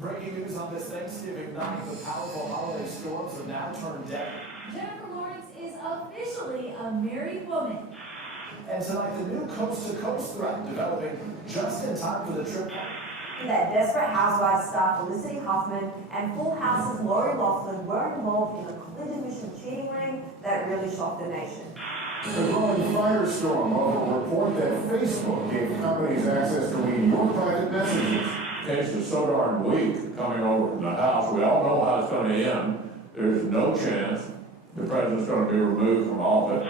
Breaking news on this Thanksgiving night, the powerful holiday storms have now turned deadly. Jennifer Lawrence is officially a married woman. And tonight, the new coast-to-coast threat developing just in time for the trip. That Desperate Housewives star Felicity Huffman and Full House's Lori Loughlin were involved in a collision cheating ring that really shocked the nation. A growing firestorm over a report that Facebook gave companies access to read your private messages. Case is so darn weak coming over from the House. We all know how it's going to end. There's no chance the president's going to be removed from office.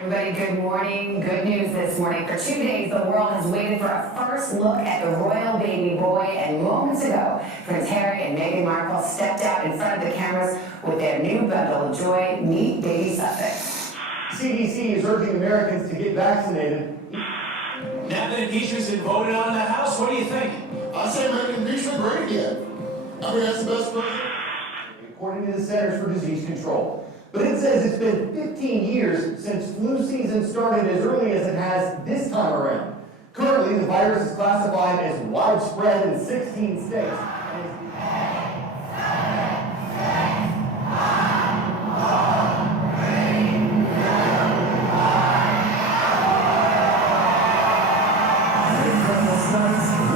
Everybody, good morning. Good news this morning. For 2 days, the world has waited for a first look at the royal baby boy, and moments ago, Prince Harry and Meghan Markle stepped out in front of the cameras with their new bundle of joy. Meet baby Sussex. CDC is urging Americans to get vaccinated. Now that impeachment's been voted on in the House, what do you think? I say make impeachment great again. I mean, that's the best president. According to the Centers for Disease Control. But it says it's been 15 years since flu season started as early as it has this time around. Currently, the virus is classified as widespread in 16 states.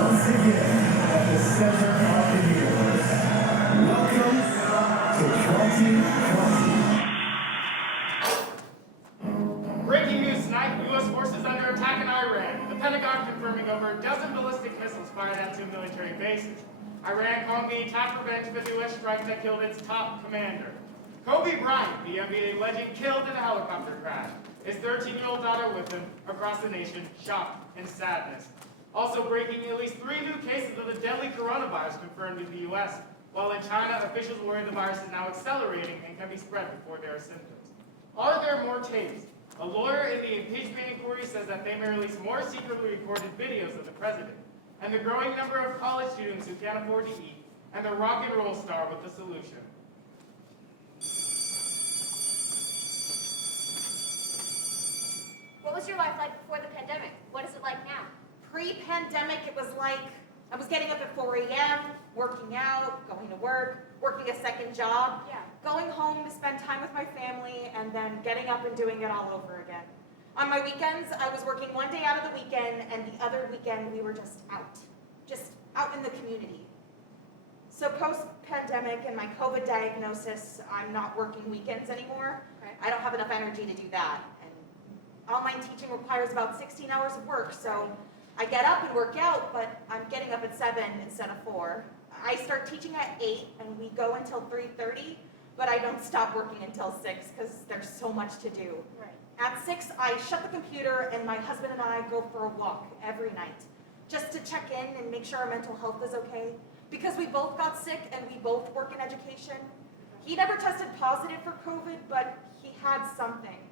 Once again, at the center of the universe. Welcome to 2020. Breaking news tonight, U.S. forces under attack in Iran. The Pentagon confirming over a dozen ballistic missiles fired at 2 military bases. Iran calling the attack revenge for the U.S. strike that killed its top commander. Kobe Bryant, the NBA legend, killed in a helicopter crash. His 13-year-old daughter with him across the nation, shock and sadness. Also breaking, at least 3 new cases of the deadly coronavirus confirmed in the U.S., while in China, officials worry the virus is now accelerating and can be spread before there are symptoms. Are there more tapes? A lawyer in the impeachment inquiry says that they may release more secretly recorded videos of the president, and the growing number of college students who can't afford to eat, and the rock and roll star with the solution. What was your life like before the pandemic? What is it like now? Pre-pandemic, it was like I was getting up at 4 a.m., working out, going to work, working a second job, going home to spend time with my family, and then getting up and doing it all over again. On my weekends, I was working 1 day out of the weekend, and the other weekend we were just out in the community. So post-pandemic and my COVID diagnosis, I'm not working weekends anymore. Right. I don't have enough energy to do that. And online teaching requires about 16 hours of work, so I get up and work out, but I'm getting up at 7 instead of 4. I start teaching at 8 and we go until 3:30, but I don't stop working until 6 because there's so much to do. Right. At 6, I shut the computer and my husband and I go for a walk every night just to check in and make sure our mental health is okay. Because we both got sick and we both work in education. He never tested positive for COVID, but he had something.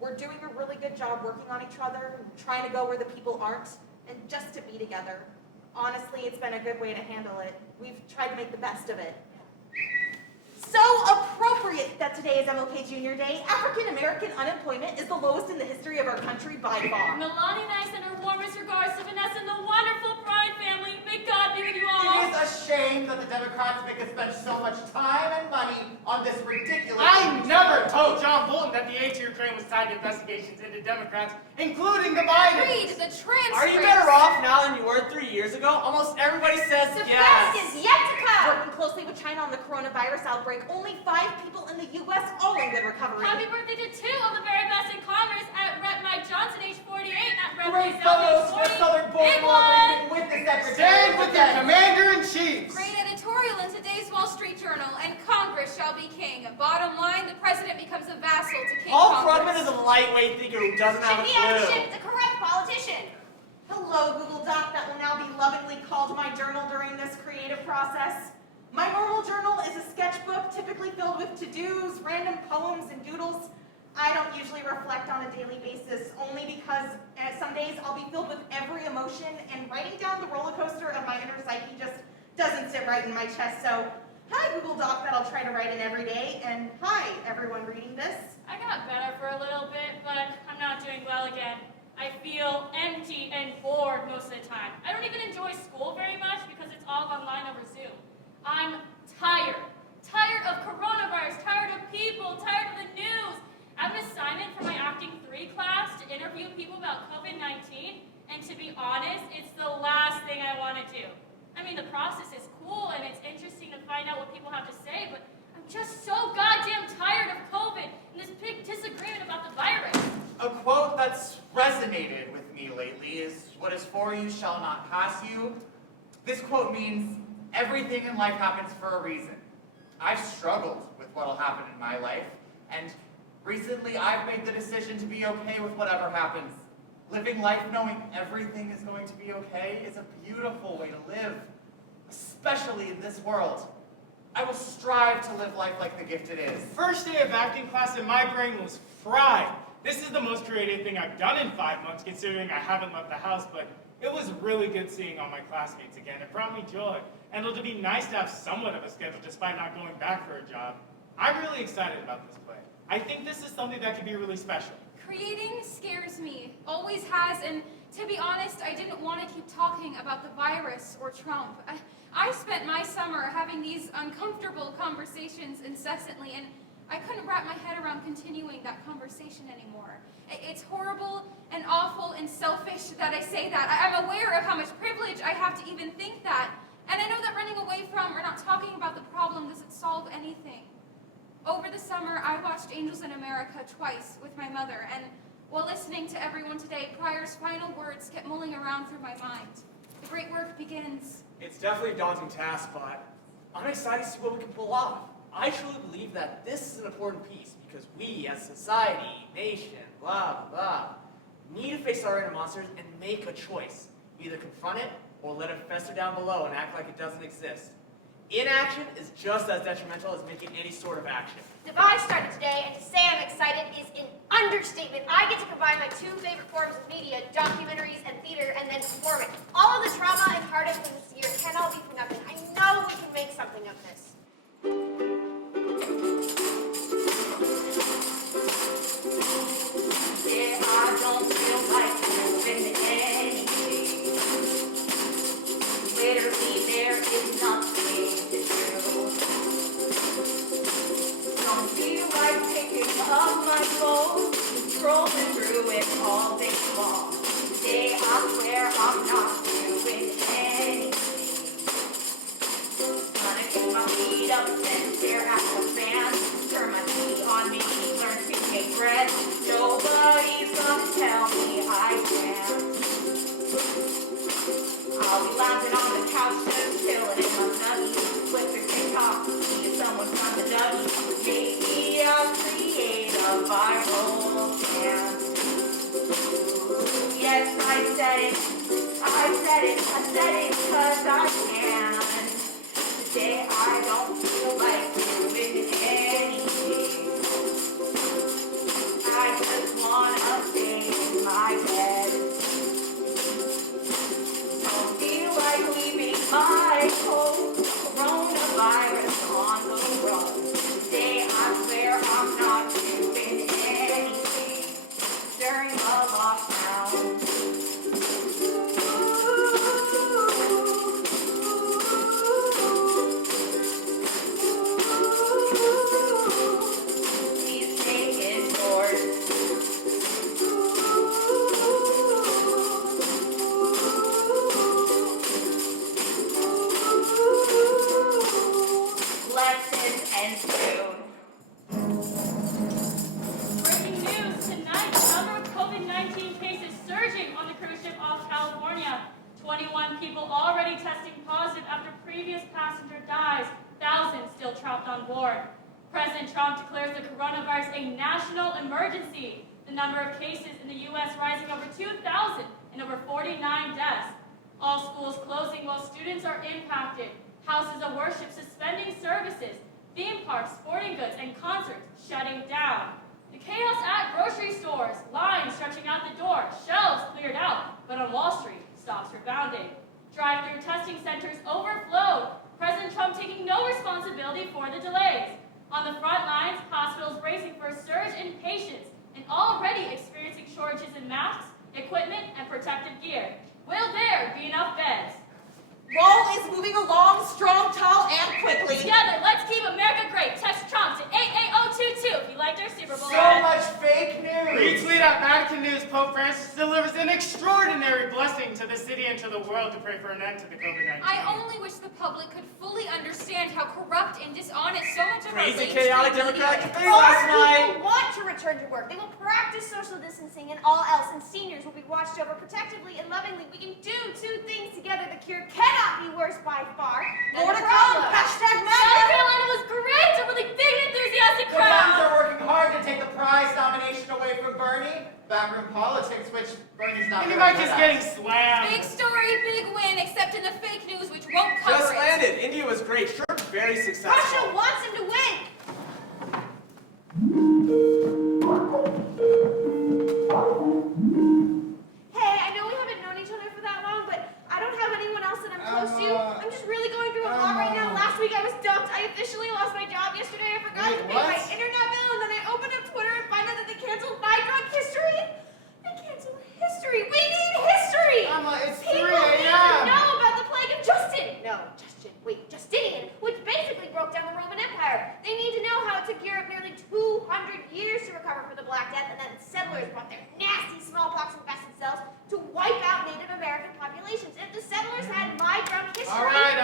We're doing a really good job working on each other, trying to go where the people aren't, and just to be together. Honestly, it's been a good way to handle it. We've tried to make the best of it. So appropriate that today is MLK Junior Day. African American unemployment is the lowest in the history of our country by far. Melanie Nice and her warmest regards to Vanessa and the wonderful Bryan family. May God be with you all. It is a shame that the Democrats make us spend so much time and money on this ridiculous... I never told John Bolton that the A-tier train was tied to investigations into Democrats, including the Bidens. Read the transcripts. Are you better off now than you were 3 years ago? Almost everybody says The yes. best is yet to come. Working closely with China on the coronavirus outbreak, only 5 people in the U.S. all in good recovery. Happy birthday to 2 of the very best in Congress at Rep. Mike Johnson, age 48, at Rep. Great Lee photos Selby, for 40. Southern Big Baltimore one. with the Secretary. Stand with your commander-in-chief. Great editorial in today's Wall Street Journal, and Congress shall be king. Bottom line, the president becomes a vassal to King Paul Congress. Krugman is a lightweight thinker who doesn't have a Ship the clue. action, the corrupt politician. Hello, Google Doc that will now be lovingly called my journal during this creative process. My normal journal is a sketchbook typically filled with to-dos, random poems, and doodles. I don't usually reflect on a daily basis, only because some days I'll be filled with every emotion, and writing down the roller coaster of my inner psyche just doesn't sit right in my chest. So, hi Google Doc that I'll try to write in every day, and hi everyone reading this. I got better for a little bit, but I'm not doing well again. I feel empty and bored most of the time. I don't even enjoy school very much because it's all online over Zoom. I'm tired. Tired of coronavirus, tired of people, tired of the news. I have an assignment for my Acting 3 class to interview people about COVID-19, and to be honest, it's the last thing I want to do. I mean, the process is cool and it's interesting to find out what people have to say, but I'm just so goddamn tired of COVID and this big disagreement about the virus. A quote that's resonated with me lately is, "What is for you shall not pass you." This quote means everything in life happens for a reason. I've struggled with what'll happen in my life, and recently I've made the decision to be okay with whatever happens. Living life knowing everything is going to be okay is a beautiful way to live, especially in this world. I will strive to live life like the gift it is. First day of acting class and my brain was fried. This is the most creative thing I've done in 5 months, considering I haven't left the house, but it was really good seeing all my classmates again. It brought me joy, and it'll be nice to have somewhat of a schedule despite not going back for a job. I'm really excited about this play. I think this is something that could be really special. Creating scares me, always has, and to be honest, I didn't want to keep talking about the virus or Trump. I spent my summer having these uncomfortable conversations incessantly, and I couldn't wrap my head around continuing that conversation anymore. It's horrible and awful and selfish that I say that. I'm aware of how much privilege I have to even think that, and I know that running away from or not talking about the problem doesn't solve anything. Over the summer, I watched Angels in America twice with my mother, and while listening to everyone today, Pryor's final words kept mulling around through my mind. The great work begins. It's definitely a daunting task, but I'm excited to see what we can pull off. I truly believe that this is an important piece because we, as a society, nation, blah, blah, need to face our inner monsters and make a choice. Either confront it or let it fester down below and act like it doesn't exist. Inaction is just as detrimental as making any sort of action. Devise started today, and to say I'm excited is an understatement. I get to combine my two favorite forms of media, documentaries and theater, and then perform it. All of the trauma and heartache from this year can all be for nothing. I know we can make something of this. Yeah, I don't feel like doing anything. Literally, there is nothing to do. Don't feel like picking up my phone, scrolling through it all day long. Today, I swear I'm not doing anything. Gonna kick my feet up and stare at the fan. Turn my TV on me, learn to make bread. Nobody's gonna tell me I can't. I'll be lounging on the couch, just chilling in my nuggies. Flipping TikTok, see someone from the Dougie. Maybe I'll create a viral dance. Yes, I said it, cause I can. Today I don't feel like doing anything. I just wanna stay in my bed. Don't feel like leaving my home. Coronavirus on the run. Today I swear I'm not doing anything during the lockdown. Please take it short. Lessons and soon. Breaking news tonight, the number of COVID-19 cases surging on the cruise ship off California. 21 people already testing positive after previous passenger dies. Thousands still trapped on board. President Trump declares the coronavirus a national emergency. The number of cases in the U.S. rising over 2,000. and over 49 deaths. All schools closing while students are impacted. Houses of worship suspending services. Theme parks, sporting goods, and concerts shutting down. The chaos at grocery stores, lines stretching out the door, shelves cleared out, but on Wall Street, stocks rebounding. Drive-through testing centers overflowed. President Trump taking no responsibility for the delays. On the front lines, hospitals bracing for a surge in patients and already experiencing shortages in masks, equipment, and protective gear. Will there be enough beds? Wall is moving along strong, tall, and quickly. Together, let's keep America great. Text Trump to 88022 if you liked our Super Bowl So ad. much fake news! Retweet at Vatican News. Pope Francis delivers an extraordinary blessing to the city and to the world to pray for an end to the COVID-19. I only wish the public could fully understand how corrupt and dishonest so much of our Crazy, mainstream chaotic media Democratic is. debate last night. People want to return to work. They will practice social distancing and all else, and seniors will be watched over protectively and lovingly. We can do two things together. The cure cannot be worse by far. More to come. Hashtag South MAGA. Carolina was great. A really big and enthusiastic The Dems crowd. are working hard to take the prize nomination away from Bernie. Backroom politics, which Bernie's not And you very might good just at. getting slammed. Big story, big win, except in the fake news, which won't cover Just it. landed. India was great. Sure, very successful. Russia wants him to win. Hey, I know we haven't known each other for that long, but I don't have anyone else that I'm close to. I'm just really going through a lot right now. Last week I was dumped. I officially lost my job yesterday. I forgot to pay my internet bill, and then I opened up Twitter and find out that they canceled my drunk history. They canceled history. We need history. It's 3 People need to a.m. know about the plague of Justinian, which basically broke down the Roman Empire. They need to know how it took Europe nearly 200 years to recover from the Black Death, and then settlers brought their nasty smallpox-infested cells to wipe out Native American populations. If the settlers had my drunk history... All right,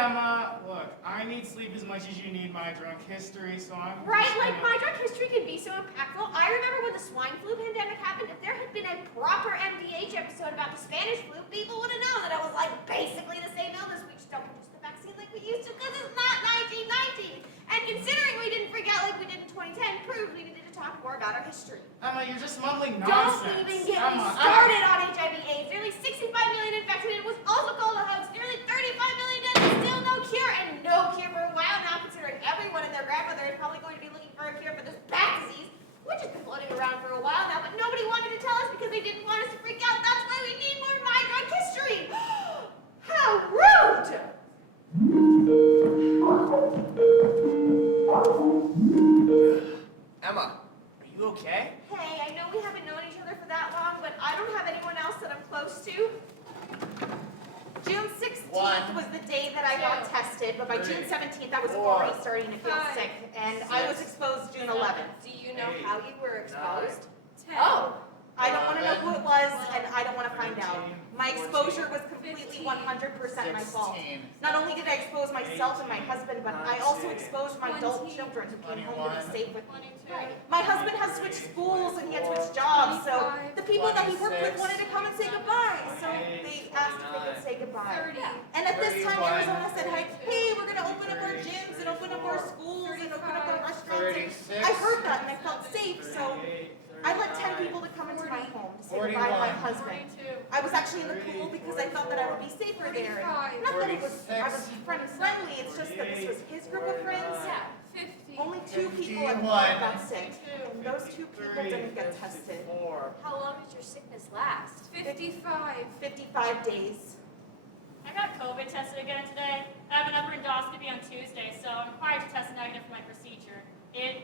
look, I need sleep as much as you need my drunk history, so I'm Right, just like gonna- my drunk history could be so impactful. I remember when the swine flu pandemic happened, if there had been a proper MDH episode about the Spanish flu, people would have known that it was like basically the same illness. We just don't produce the vaccine like we used to because it's not 1919. And considering we didn't freak out like we did in 2010, proves we needed to talk more about our history. Emma, you're just mumbling Don't nonsense. even get me Emma, started on HIV/AIDS. Nearly 65 million infected. It was also called a hoax. Nearly 35 million dead. And still no cure, and no cure for a while now. Considering everyone and their grandmother is probably going to be looking for a cure for this bat disease, which has been floating around for a while now. But nobody wanted to tell us because they didn't want us to freak out. That's why we need more my drug history. How rude! Emma, are you okay? Hey, I know we haven't known each other for that long, but I don't have anyone else that I'm close to. June 16th was the day that I got tested, but by June 17th I was already starting to feel sick, and I was exposed June 11th. Do you know how you were exposed? 10. Oh, I don't want to know who it was, and I don't want to find out. My exposure was completely 100% my fault. Not only did I expose myself and my husband, but I also exposed my adult children who came home to be safe with me. My husband has switched schools and he had switched jobs, so the people that he worked with wanted to come and say goodbye. So they asked if they could say goodbye. And at this time, Arizona said, hey, we're going to open up our gyms and open up our schools and open up our restaurants. And I heard that and I felt safe, so I let 10 people to come into my home to say goodbye to my husband. I was actually in the pool because I felt that I would be safer there. And not that I was friendly, it's just that this was his group of friends. Yeah, 50. Only 2 people at home got sick, and those 2 people didn't get tested. How long did your sickness last? 55. 55 days. I got COVID tested again today. I have an upper endoscopy on Tuesday, so I'm required to test negative for my procedure. It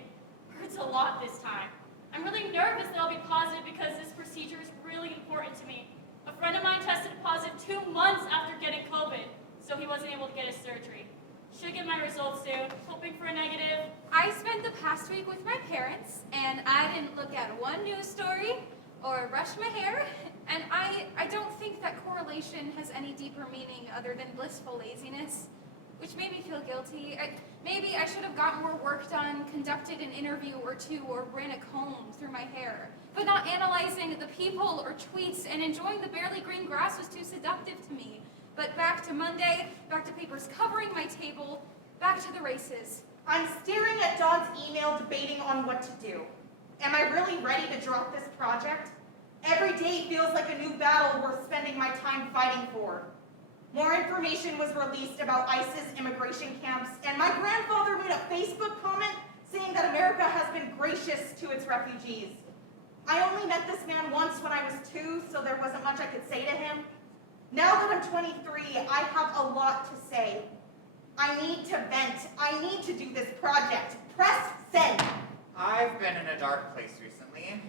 hurts a lot this time. I'm really nervous that I'll be positive because this procedure is really important to me. A friend of mine tested positive 2 months after getting COVID, so he wasn't able to get his surgery. Should get my results soon, hoping for a negative. I spent the past week with my parents, and I didn't look at one news story or brush my hair, and I don't think that correlation has any deeper meaning other than blissful laziness, which made me feel guilty. Maybe I should have gotten more work done, conducted an interview or 2, or ran a comb through my hair. But not analyzing the people or tweets and enjoying the barely green grass was too seductive to me. But back to Monday, back to papers covering my table, back to the races. I'm staring at Dawn's email debating on what to do. Am I really ready to drop this project? Every day feels like a new battle worth spending my time fighting for. More information was released about ICE's immigration camps, and my grandfather made a Facebook comment saying that America has been gracious to its refugees. I only met this man once when I was 2, so there wasn't much I could say to him. Now that I'm 23, I have a lot to say. I need to vent. I need to do this project. Press send. I've been in a dark place recently.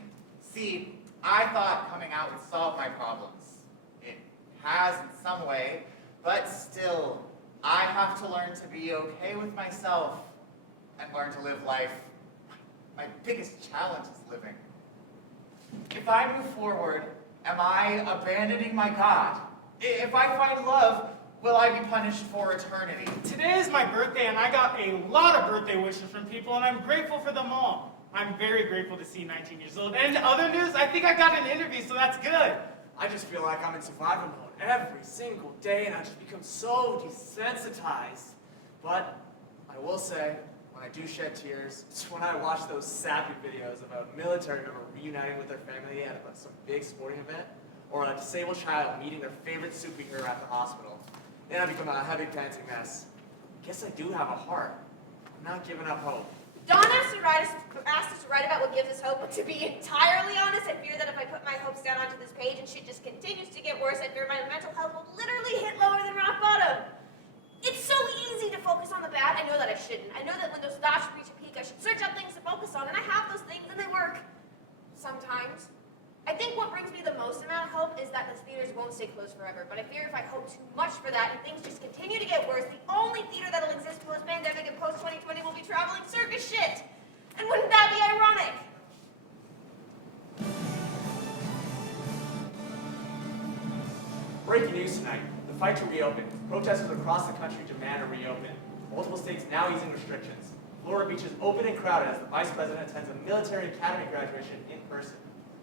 See, I thought coming out would solve my problems. It has in some way, but still, I have to learn to be okay with myself and learn to live life. My biggest challenge is living. If I move forward, am I abandoning my God? If I find love, will I be punished for eternity? Today is my birthday, and I got a lot of birthday wishes from people, and I'm grateful for them all. I'm very grateful to see 19 years old. And other news, I think I got an interview, so that's good. I just feel like I'm in survival mode every single day, and I just become so desensitized. But I will say, when I do shed tears, it's when I watch those sappy videos of a military member reuniting with their family at some big sporting event, or a disabled child meeting their favorite superhero at the hospital. Then I become a heavy panting mess. Guess I do have a heart. I'm not giving up hope. Don asked us to write about what gives us hope, but to be entirely honest, I fear that if I put my hopes down onto this page and shit just continues to get worse, I fear my mental health will literally hit lower than rock bottom. It's so easy to focus on the bad. I know that I shouldn't. I know that when those thoughts reach a peak, I should search out things to focus on, and I have those things, and they work. Sometimes. I think what brings me the most amount of hope is that the theaters won't stay closed forever, but I fear if I hope too much for that and things just continue to get worse, the only theater that'll exist post-pandemic and post-2020 will be traveling circus shit. And wouldn't that be ironic? Breaking news tonight. The fight to reopen. Protesters across the country demand a reopen. Multiple states now easing restrictions. Florida Beach is open and crowded as the vice president attends a military academy graduation in person.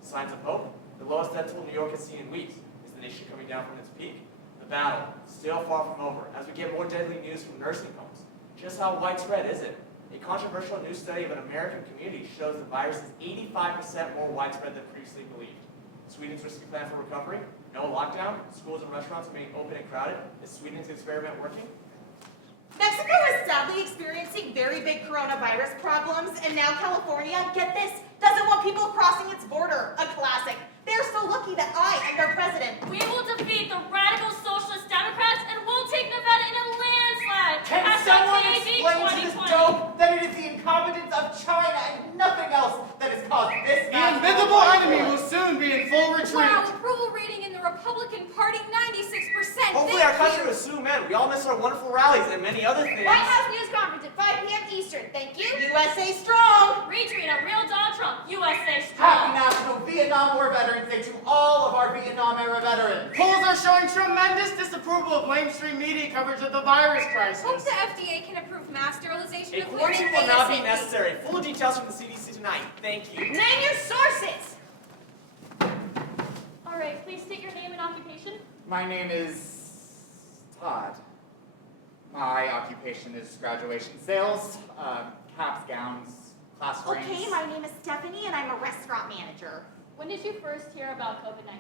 Signs of hope? The lowest death toll New York has seen in weeks. Is the nation coming down from its peak? The battle, still far from over, as we get more deadly news from nursing homes. Just how widespread is it? A controversial new study of an American community shows the virus is 85% more widespread than previously believed. Sweden's risky plan for recovery? No lockdown? Schools and restaurants remain open and crowded? Is Sweden's experiment working? Mexico is sadly experiencing very big coronavirus problems, and now California, get this, doesn't want people crossing its border. A classic. They're so lucky that I am their president. We will defeat the radical socialist Democrats and we'll take Nevada in a landslide. Can someone explain to this dope that it is the incompetence of China and nothing else that has caused this The invisible enemy will soon be in full retreat. Wow, approval rating in the Republican Party, 96%. Hopefully our country will soon end. We all miss our wonderful rallies and many other things. White House News Conference at 5 p.m. Eastern. Thank you. USA strong. Retweet a real Donald Trump. USA Happy strong. National Vietnam War Veterans Day to all of our Vietnam-era veterans. Polls are showing tremendous disapproval of mainstream media coverage of the virus crisis. Hope the FDA can approve mass sterilization A of women quarantine will not be ASAP. necessary. Full details from the CDC tonight. Thank you. Name your sources. All right, please state your name and occupation. My name is Todd. My occupation is graduation sales, caps, gowns, class rings. Okay, my name is Stephanie, and I'm a restaurant manager. When did you first hear about COVID-19?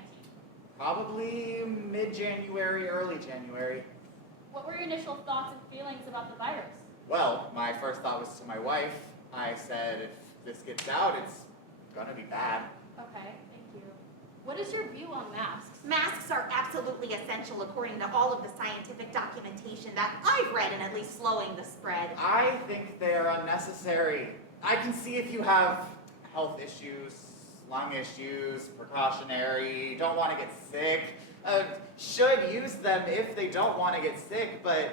Probably mid-January, early January. What were your initial thoughts and feelings about the virus? Well, my first thought was to my wife. I said, if this gets out, it's gonna be bad. Okay, thank you. What is your view on masks? Masks are absolutely essential according to all of the scientific documentation that I've read in at least slowing the spread. I think they're unnecessary. I can see if you have health issues, lung issues, precautionary, don't want to get sick, should use them if they don't want to get sick, but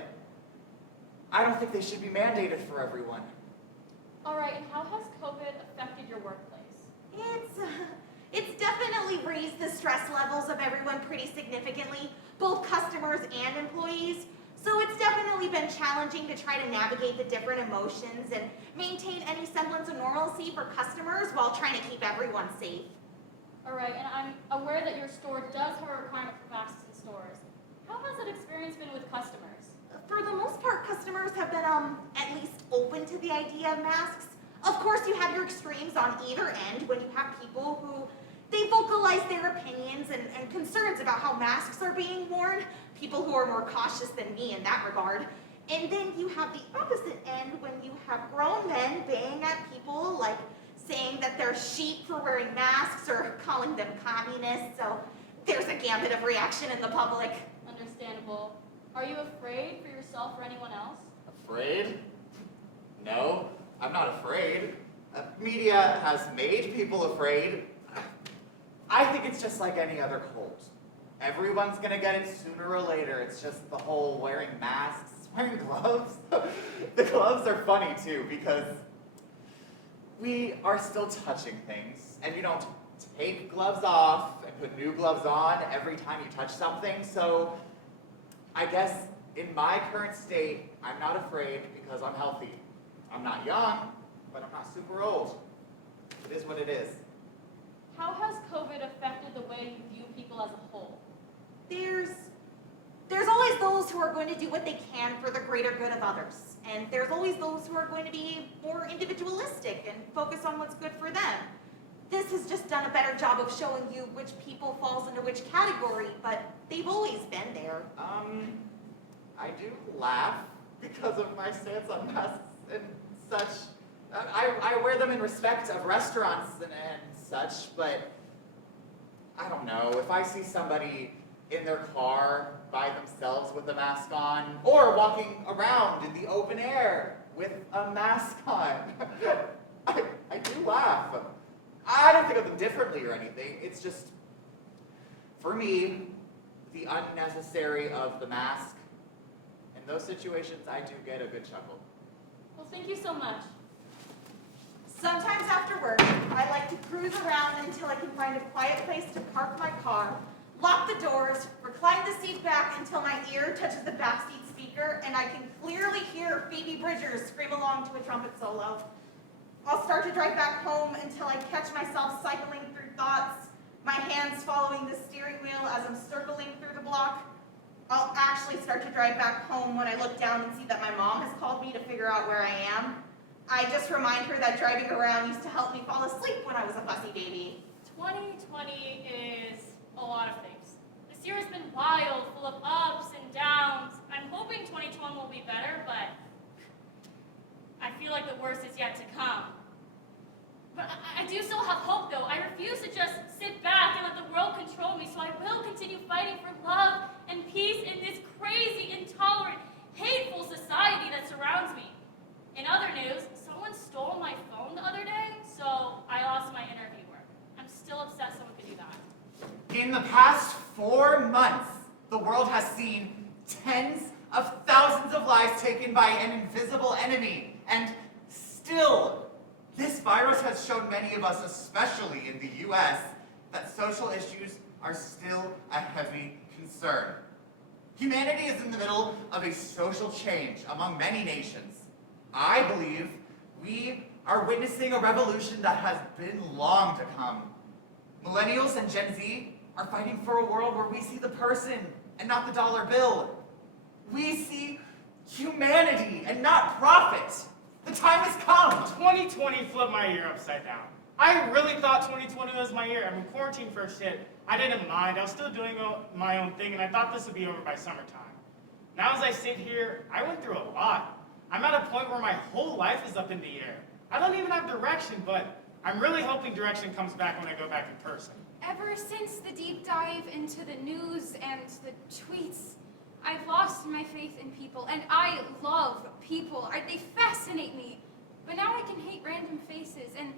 I don't think they should be mandated for everyone. All right, and how has COVID affected your workplace? It's definitely raised the stress levels of everyone pretty significantly, both customers and employees. So it's definitely been challenging to try to navigate the different emotions and maintain any semblance of normalcy for customers while trying to keep everyone safe. All right, and I'm aware that your store does have a requirement for masks in stores. How has that experience been with customers? For the most part, customers have been at least open to the idea of masks. Of course, you have your extremes on either end when you have people who They vocalize their opinions and concerns about how masks are being worn, people who are more cautious than me in that regard. And then you have the opposite end when you have grown men baying at people, like saying that they're sheep for wearing masks or calling them communists. So there's a gambit of reaction in the public. Understandable. Are you afraid for yourself or anyone else? Afraid? No, I'm not afraid. Media has made people afraid. I think it's just like any other cold. Everyone's gonna get it sooner or later. It's just the whole wearing masks, wearing gloves. The gloves are funny too because we are still touching things and you don't take gloves off and put new gloves on every time you touch something. So I guess in my current state, I'm not afraid because I'm healthy. I'm not young, but I'm not super old. It is what it is. How has COVID affected the way you view people as a whole? There's always those who are going to do what they can for the greater good of others. And there's always those who are going to be more individualistic and focus on what's good for them. This has just done a better job of showing you which people falls into which category, but they've always been there. I do laugh because of my stance on masks and such. I wear them in respect of restaurants and such, but I don't know. If I see somebody in their car by themselves with a mask on, or walking around in the open air with a mask on, I do laugh. I don't think of them differently or anything. It's just, for me, the unnecessary of the mask. In those situations, I do get a good chuckle. Well, thank you so much. Sometimes after work, I like to cruise around until I can find a quiet place to park my car, lock the doors, recline the seat back until my ear touches the backseat speaker and I can clearly hear Phoebe Bridgers scream along to a trumpet solo. I'll start to drive back home until I catch myself cycling through thoughts, my hands following the steering wheel as I'm circling through the block. I'll actually start to drive back home when I look down and see that my mom has called me to figure out where I am. I just remind her that driving around used to help me fall asleep when I was a fussy baby. 2020 is a lot of things. This year has been wild, full of ups and downs. I'm hoping 2021 will be better, but I feel like the worst is yet to come. But I do still have hope, though. I refuse to just sit back and let the world control me, so I will continue fighting for love and peace in this crazy, intolerant, hateful society that surrounds me. In other news, someone stole my phone the other day, so I lost my interview work. I'm still upset someone could do that. In the past 4 months, the world has seen tens of thousands of lives taken by an invisible enemy, and still, this virus has shown many of us, especially in the US, that social issues are still a heavy concern. Humanity is in the middle of a social change among many nations. I believe we are witnessing a revolution that has been long to come. Millennials and Gen Z are fighting for a world where we see the person and not the dollar bill. We see humanity and not profit. The time has come. 2020 flipped my year upside down. I really thought 2020 was my year. I mean, quarantine first hit. I didn't mind. I was still doing my own thing, and I thought this would be over by summertime. Now as I sit here, I went through a lot. I'm at a point where my whole life is up in the air. I don't even have direction, but I'm really hoping direction comes back when I go back in person. Ever since the deep dive into the news and the tweets, I've lost my faith in people, and I love people. They fascinate me. But now I can hate random faces, and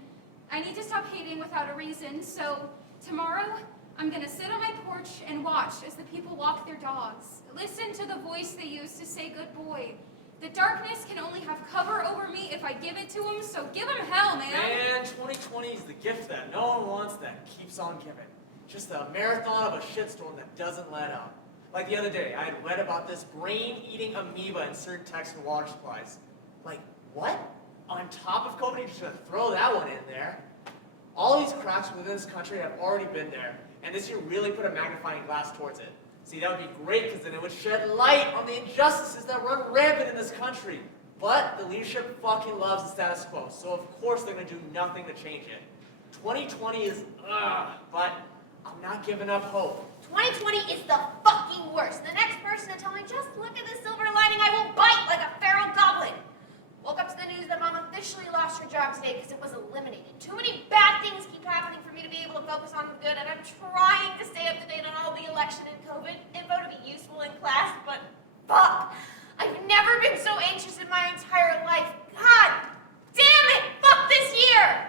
I need to stop hating without a reason. So tomorrow, I'm gonna sit on my porch and watch as the people walk their dogs. Listen to the voice they use to say good boy. The darkness can only have cover over me if I give it to them, so give them hell, man. Man, 2020 is the gift that no one wants that keeps on giving. Just a marathon of a shitstorm that doesn't let up. Like the other day, I had read about this brain-eating amoeba in certain texts and water supplies. Like, what? On top of COVID, you're just gonna throw that one in there? All these cracks within this country have already been there, and this year really put a magnifying glass towards it. See, that would be great because then it would shed light on the injustices that run rampant in this country. But the leadership fucking loves the status quo, so of course they're gonna do nothing to change it. 2020 is but I'm not giving up hope. 2020 is the fucking worst. The next person to tell me, just look at the silver lining, I will bite like a feral goblin. Woke up to the news that Mom officially lost her job today because it was eliminated. Too many bad things keep happening for me to be able to focus on the good, and I'm trying to stay up to date on all the election and COVID info to be useful in class, but fuck! I've never been so anxious in my entire life. God damn it! Fuck this year!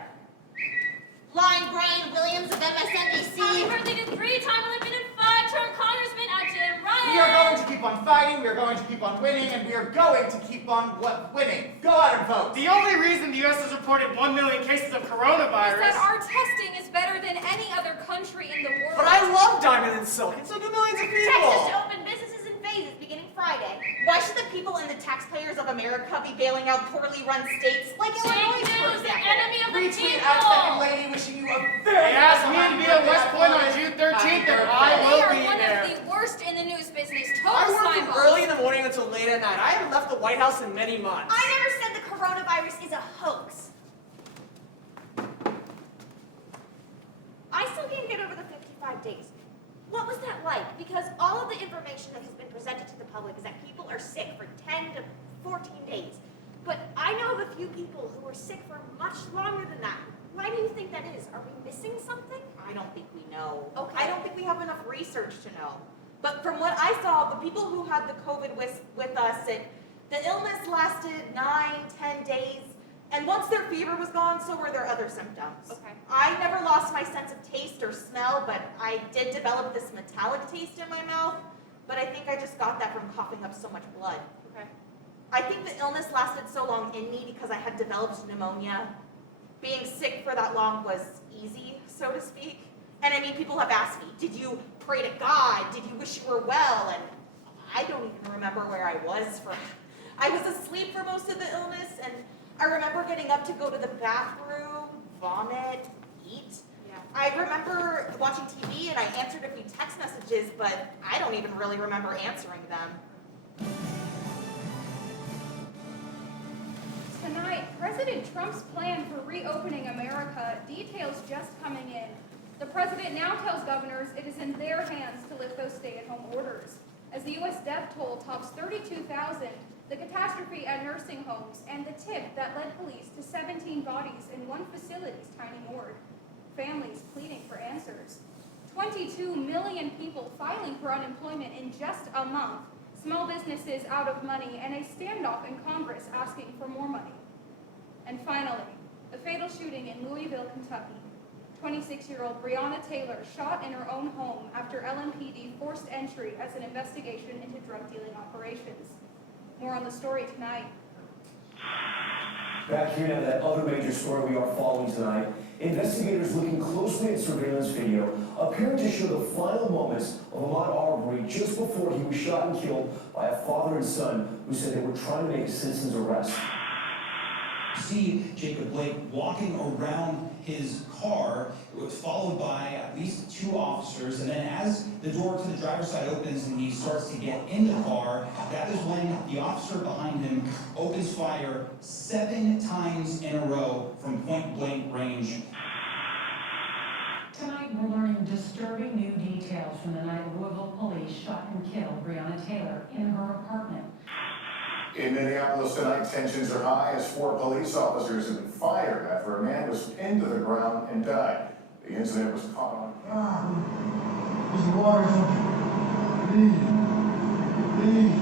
Line Brian Williams of MSNBC. Happy birthday to three-time Olympian and five-term Congressman Jim Ryan. We are going to keep on fighting, we are going to keep on winning, and we are going to keep on winning. Go out and vote. The only reason the U.S. has reported 1 million cases of coronavirus Is that our testing is better than any other country in the world. But I love Diamond and Silk, and so do millions of people. Texas to open businesses in phases beginning Friday. Why should the people and the taxpayers of America be bailing out poorly run states like Illinois, for News, the example? enemy of the Retweet people. at Second Lady, wishing you a very They asked me to be at West Point on June 13th, and I They will are be one there. of the worst in the news business. I Total work slime from balls. early in the morning until late at night. I haven't left the White House in many months. I never said the coronavirus is a hoax. I still can't get over the 55 days. What was that like? Because all of the information that has been presented to the public is that people are sick for 10 to 14 days. But I know of a few people who are sick for much longer than that. Why do you think that is? Are we missing something? I don't think we know. Okay. I don't think we have enough research to know. But from what I saw, the people who had the COVID with us, the illness lasted 9, 10 days. And once their fever was gone, so were their other symptoms. Okay. I never lost my sense of taste or smell, but I did develop this metallic taste in my mouth. But I think I just got that from coughing up so much blood. Okay. I think the illness lasted so long in me because I had developed pneumonia. Being sick for that long was easy, so to speak. And I mean, people have asked me, did you pray to God? Did you wish you were well? And I don't even remember where I was I was asleep for most of the illness, and I remember getting up to go to the bathroom, vomit, eat. Yeah. I remember watching TV and I answered a few text messages, but I don't even really remember answering them. Tonight, President Trump's plan for reopening America, details just coming in. The president now tells governors it is in their hands to lift those stay-at-home orders. As the U.S. death toll tops 32,000, the catastrophe at nursing homes, and the tip that led police to 17 bodies in one facility's tiny morgue. Families pleading for answers. 22 million people filing for unemployment in just a month. Small businesses out of money, and a standoff in Congress asking for more money. And finally, a fatal shooting in Louisville, Kentucky. 26-year-old Breonna Taylor shot in her own home after LMPD forced entry as an investigation into drug-dealing operations. More on the story tonight. Back here now, that other major story we are following tonight. Investigators looking closely at surveillance video appearing to show the final moments of Ahmaud Arbery just before he was shot and killed by a father and son who said they were trying to make a citizen's arrest. See Jacob Blake walking around his car, followed by at least 2 officers, and then as the door to the driver's side opens and he starts to get in the car, that is when the officer behind him opens fire 7 times in a row from point-blank range. Tonight we're learning disturbing new details from the night Louisville police shot and killed Breonna Taylor in her apartment. In Minneapolis tonight, tensions are high as 4 police officers have been fired after a man was pinned to the ground and died. The incident was caught on camera. There's water. Please. I can't breathe.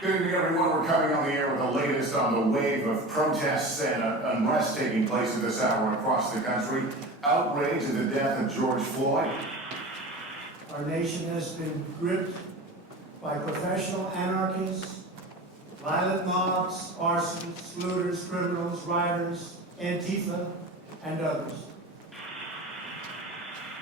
Good evening, everyone. We're coming on the air with the latest on the wave of protests and unrest taking place at this hour across the country. Outrage at the death of George Floyd. Our nation has been gripped by professional anarchists, violent mobs, arsonists, looters, criminals, rioters, Antifa, and others.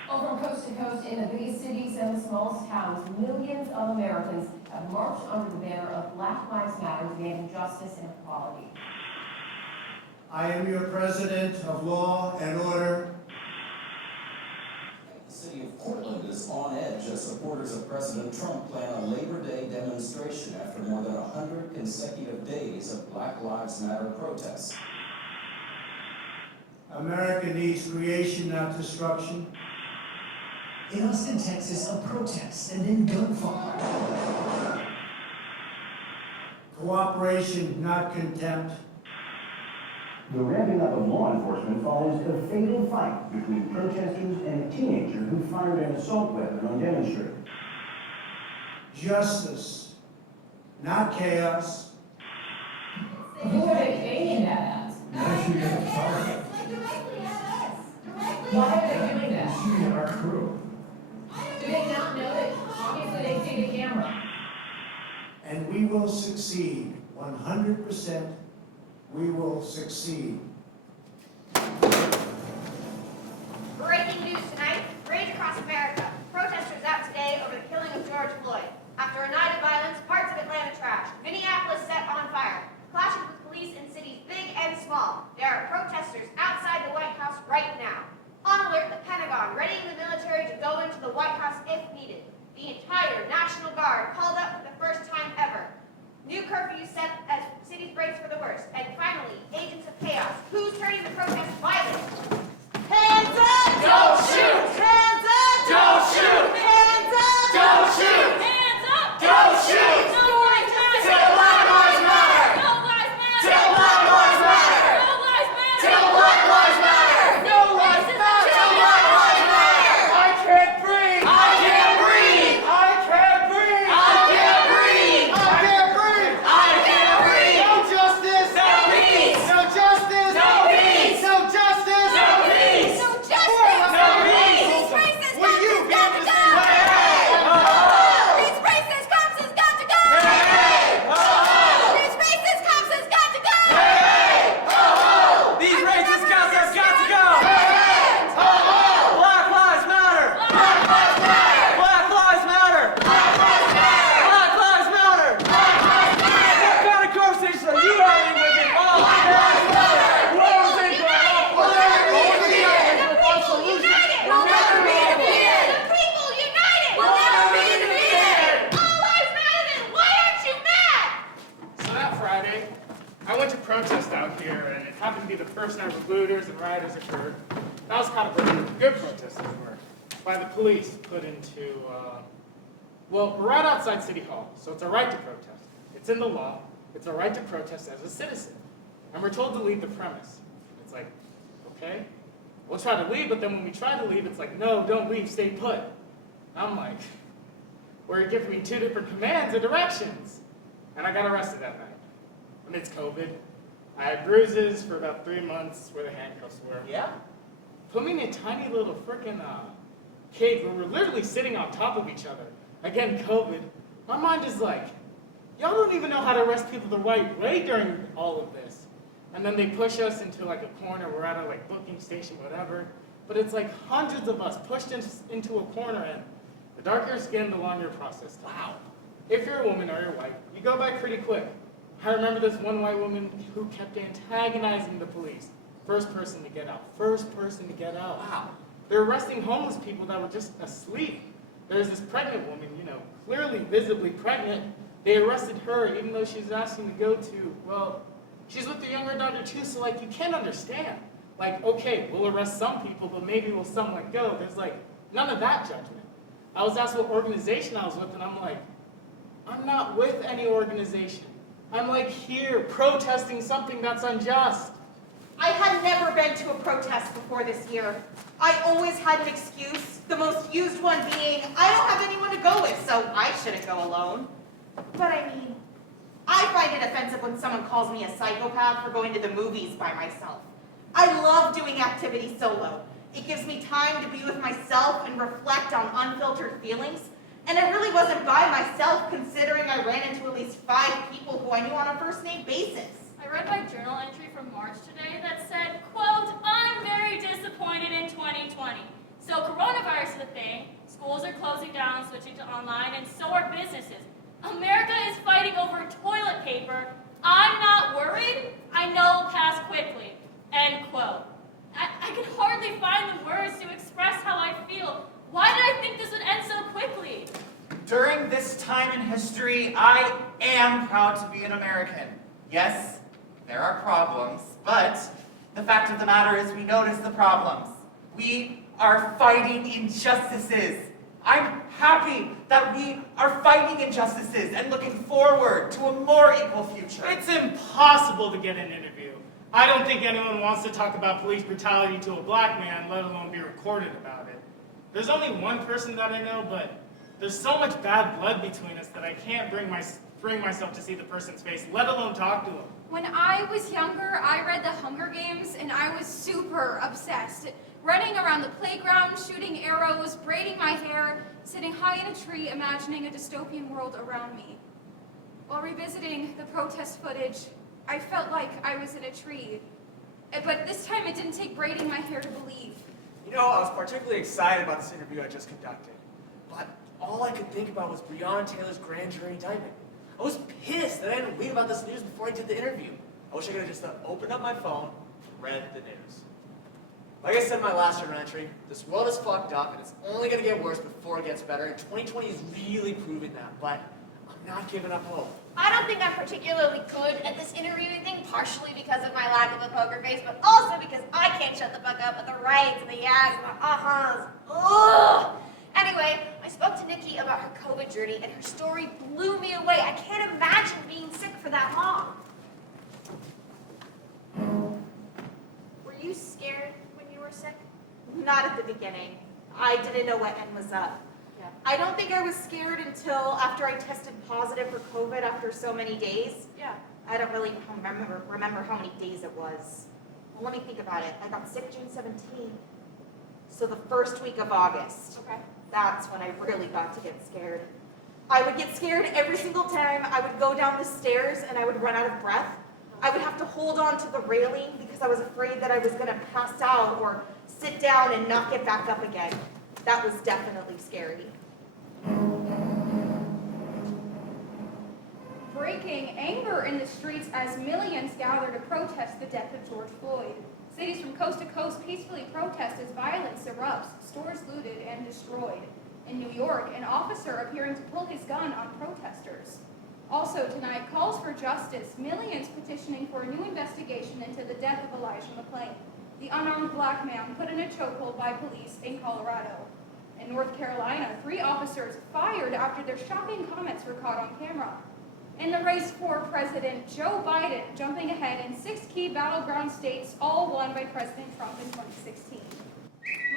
From coast to coast, in the biggest cities and the smallest towns, millions of Americans have marched under the banner of Black Lives Matter, demanding justice and equality. I am your president of law and order. The city of Portland is on edge as supporters of President Trump plan a Labor Day demonstration after more than 100 consecutive days of Black Lives Matter protests. America needs creation, not destruction. In Austin, Texas, a protest and then gunfire. Cooperation, not contempt. The ramping up of law enforcement follows a fatal fight between protesters and a teenager who fired an assault weapon on demonstrators. Justice, not chaos. Who are they aiming that at? Shooting at the target. Why are they doing that? Shooting at our crew. Do they not know that obviously they see the camera? And we will succeed. 100%, we will succeed. Breaking news tonight, rage across America. Protesters out today over the killing of George Floyd. After a night of violence, parts of Atlanta trashed. Minneapolis set on fire. Clashes with police in cities big and small. There are protesters outside the White House right now. On alert, the Pentagon, readying the military to go into the White House if needed. The entire National Guard called up for the first time ever. New curfew set as cities brace for the worst. And finally, agents of chaos. Who's turning the protest violent? Hands up! Don't shoot! Hands up! Don't shoot! Hands up! Don't shoot! Hands up! Don't shoot! No lives matter! Till Black Lives Matter! No lives matter! Till Black Lives Matter! No lives matter! Till Black Lives Matter! No lives matter! Till Black Lives Matter! I can't breathe! I can't breathe! I can't breathe! I can't breathe! I can't breathe! I can't breathe! No justice! No peace! No justice! No peace! No justice! No peace! No For justice! No peace! These racist Will cops you has be got able to to go! say, These racist cops has got to go! These racist cops has got to go! These racist cops have got to go! Black Lives Matter! Black Lives Matter! Black Lives Matter! Black Lives Matter! Black Lives Matter! Black Lives Matter! What kind of conversation are you having with me? Black Lives Matter! United! We'll never be defeated! The people united! We'll never be defeated! All lives matter, then why aren't you mad? So that Friday, I went to protest out here, and it happened to be the first night where looters and rioters occurred. That was kind of where the good protesters were, by the police put into, well, we're right outside City Hall, so it's a right to protest. It's in the law. It's a right to protest as a citizen. And we're told to leave the premise. It's like, okay, we'll try to leave, but then when we try to leave, it's like, no, don't leave, stay put. And I'm like, well, you're giving me two different commands or directions. And I got arrested that night. Amidst COVID. I had bruises for about 3 months where the handcuffs were. Yeah? Put me in a tiny little frickin' cage where we're literally sitting on top of each other. Again, COVID. My mind is like, y'all don't even know how to arrest people the right way during all of this. And then they push us into like a corner. We're at a like booking station, whatever. But it's like hundreds of us pushed into a corner, and the darker your skin, the longer your process takes. Wow. If you're a woman or you're white, you go by pretty quick. I remember this one white woman who kept antagonizing the police. First person to get out. First person to get out. Wow. They're arresting homeless people that were just asleep. There's this pregnant woman, you know, clearly, visibly pregnant. They arrested her even though she was asking to go to, well, she's with the younger daughter too, so like you can't understand. Like, okay, we'll arrest some people, but maybe we'll some let go. There's like none of that judgment. I was asked what organization I was with, and I'm like, I'm not with any organization. I'm like here protesting something that's unjust. I had never been to a protest before this year. I always had an excuse, the most used one being, I don't have anyone to go with, so I shouldn't go alone. But I mean, I find it offensive when someone calls me a psychopath for going to the movies by myself. I love doing activities solo. It gives me time to be with myself and reflect on unfiltered feelings. And it really wasn't by myself, considering I ran into at least 5 people who I knew on a first-name basis. I read my journal entry from March today that said, quote, "I'm very disappointed in 2020. So coronavirus is a thing, schools are closing down, switching to online, and so are businesses. America is fighting over toilet paper. I'm not worried. I know will pass quickly." End quote. I could hardly find the words to express how I feel. Why did I think this would end so quickly? During this time in history, I am proud to be an American. Yes, there are problems, but the fact of the matter is we notice the problems. We are fighting injustices. I'm happy that we are fighting injustices and looking forward to a more equal future. It's impossible to get an interview. I don't think anyone wants to talk about police brutality to a black man, let alone be recorded about it. There's only one person that I know, but there's so much bad blood between us that I can't bring myself to see the person's face, let alone talk to him. When I was younger, I read The Hunger Games, and I was super obsessed. Running around the playground, shooting arrows, braiding my hair, sitting high in a tree, imagining a dystopian world around me. While revisiting the protest footage, I felt like I was in a tree. But this time it didn't take braiding my hair to believe. You know, I was particularly excited about this interview I just conducted, but all I could think about was Breonna Taylor's grand jury indictment. I was pissed that I didn't read about this news before I did the interview. I wish I could have just opened up my phone and read the news. Like I said in my last journal entry, this world is fucked up and it's only going to get worse before it gets better, and 2020 is really proving that, but I'm not giving up hope. I don't think I'm particularly good at this interviewing thing, partially because of my lack of a poker face, but also because I can't shut the fuck up with the rights and the yes and the uh-huhs. Ugh! Anyway, I spoke to Nikki about her COVID journey, and her story blew me away. I can't imagine being sick for that long. Were you scared when you were sick? Not at the beginning. I didn't know what end was up. I don't think I was scared until after I tested positive for COVID after so many days. Yeah. I don't really remember how many days it was. Well, let me think about it. I got sick June 17th. So the first week of August. Okay. That's when I really got to get scared. I would get scared every single time I would go down the stairs and I would run out of breath. I would have to hold on to the railing because I was afraid that I was going to pass out or sit down and not get back up again. That was definitely scary. Breaking anger in the streets as millions gather to protest the death of George Floyd. Cities from coast to coast peacefully protest as violence erupts, stores looted and destroyed. In New York, an officer appearing to pull his gun on protesters. Also tonight, calls for justice, millions petitioning for a new investigation into the death of Elijah McClain, the unarmed black man put in a chokehold by police in Colorado. In North Carolina, 3 officers fired after their shocking comments were caught on camera. In the race for President, Joe Biden jumping ahead in 6 key battleground states, all won by President Trump in 2016.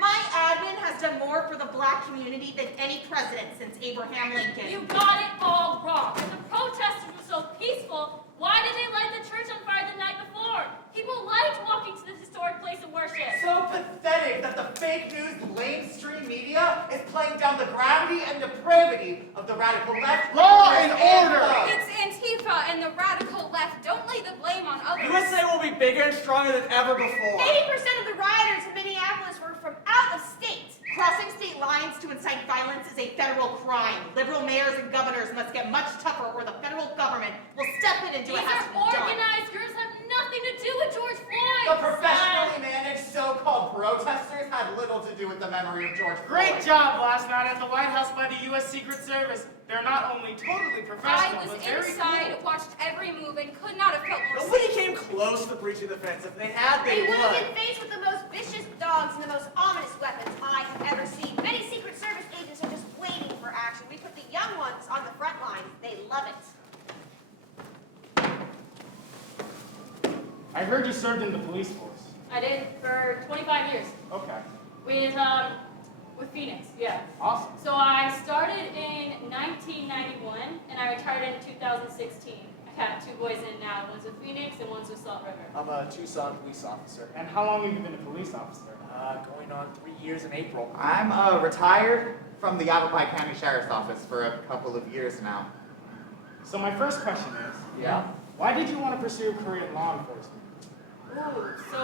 My admin has done more for the black community than any president since Abraham Lincoln. You got it all wrong. If the protesters were so peaceful, why did they light the church on fire the night before? People liked walking to this historic place of worship. So pathetic that the fake news mainstream media is playing down the gravity and depravity of the radical left. Law and order! It's Antifa and the radical left. Don't lay the blame on others. USA will be bigger and stronger than ever before. 80% of the rioters in Minneapolis were from out of state. Crossing state lines to incite violence is a federal crime. Liberal mayors and governors must get much tougher or the federal government will step in and do what has to be done. Organized groups have nothing to do with George Floyd. The professionally managed so-called protesters had little to do with the memory of George Floyd. Great job last night at the White House by the U.S. Secret Service. They're not only totally professional, I was but very inside, cool. watched every move, and could not have felt more Nobody safe. came close to breaching the fence. If they had, they They would have would. been faced with the most vicious dogs and the most ominous weapons I have ever seen. Many Secret Service agents are just waiting for action. We put the young ones on the front lines. They love it. I heard you served in the police force. I did for 25 years. Okay. With Phoenix, yeah. Awesome. So I started in 1991 and I retired in 2016. I I've had 2 boys in now. One's with Phoenix and one's with Salt River. I'm a Tucson police officer. And how long have you been a police officer? Going on 3 years in April. I'm retired from the Yavapai County Sheriff's Office for a couple of years now. So my first question is, Yeah? why did you want to pursue a career in law enforcement? Ooh, so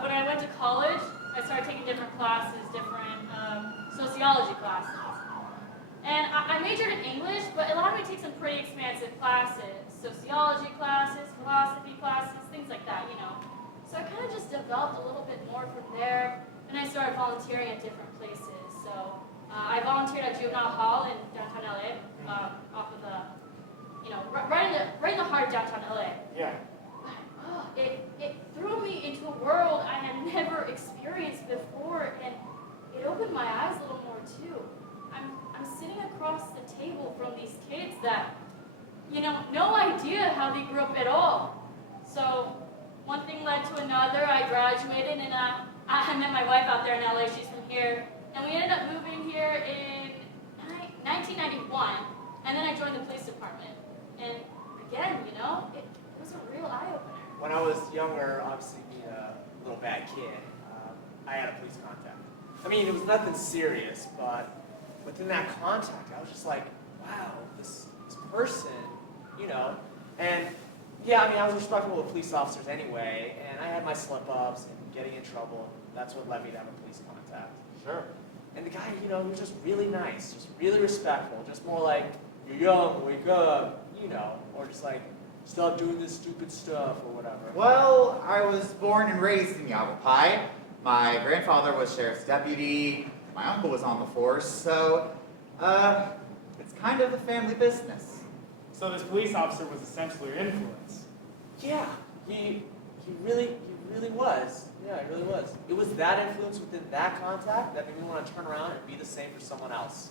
when I went to college, I started taking different classes, different sociology classes. And I majored in English, but it allowed me to take some pretty expansive classes. Sociology classes, philosophy classes, things like that, you know. So I kind of just developed a little bit more from there, and I started volunteering at different places. So I volunteered at Juvenile Hall in downtown LA, off of the, you know, right in the heart of downtown LA. Yeah. It threw me into a world I had never experienced before, and it opened my eyes a little more too. I'm sitting across the table from these kids that, you know, no idea how they grew up at all. So one thing led to another. I graduated, and I met my wife out there in LA. She's from here, and we ended up moving here in 1991, and then I joined the police department. And again, you know, it was a real eye-opener. When I was younger, obviously being a little bad kid, I had a police contact. I mean, it was nothing serious, but within that contact, I was just like, wow, this person, you know. And yeah, I mean, I was respectful of police officers anyway, and I had my slip-ups and getting in trouble. And that's what led me to have a police contact. Sure. And the guy, you know, he was just really nice, just really respectful, just more like, you're young, wake up, you know, or just like, stop doing this stupid stuff or whatever. Well, I was born and raised in Yavapai. My grandfather was sheriff's deputy. My uncle was on the force, so it's kind of a family business. So this police officer was essentially your influence. Yeah, he really was. Yeah, he really was. It was that influence within that contact that made me want to turn around and be the same for someone else.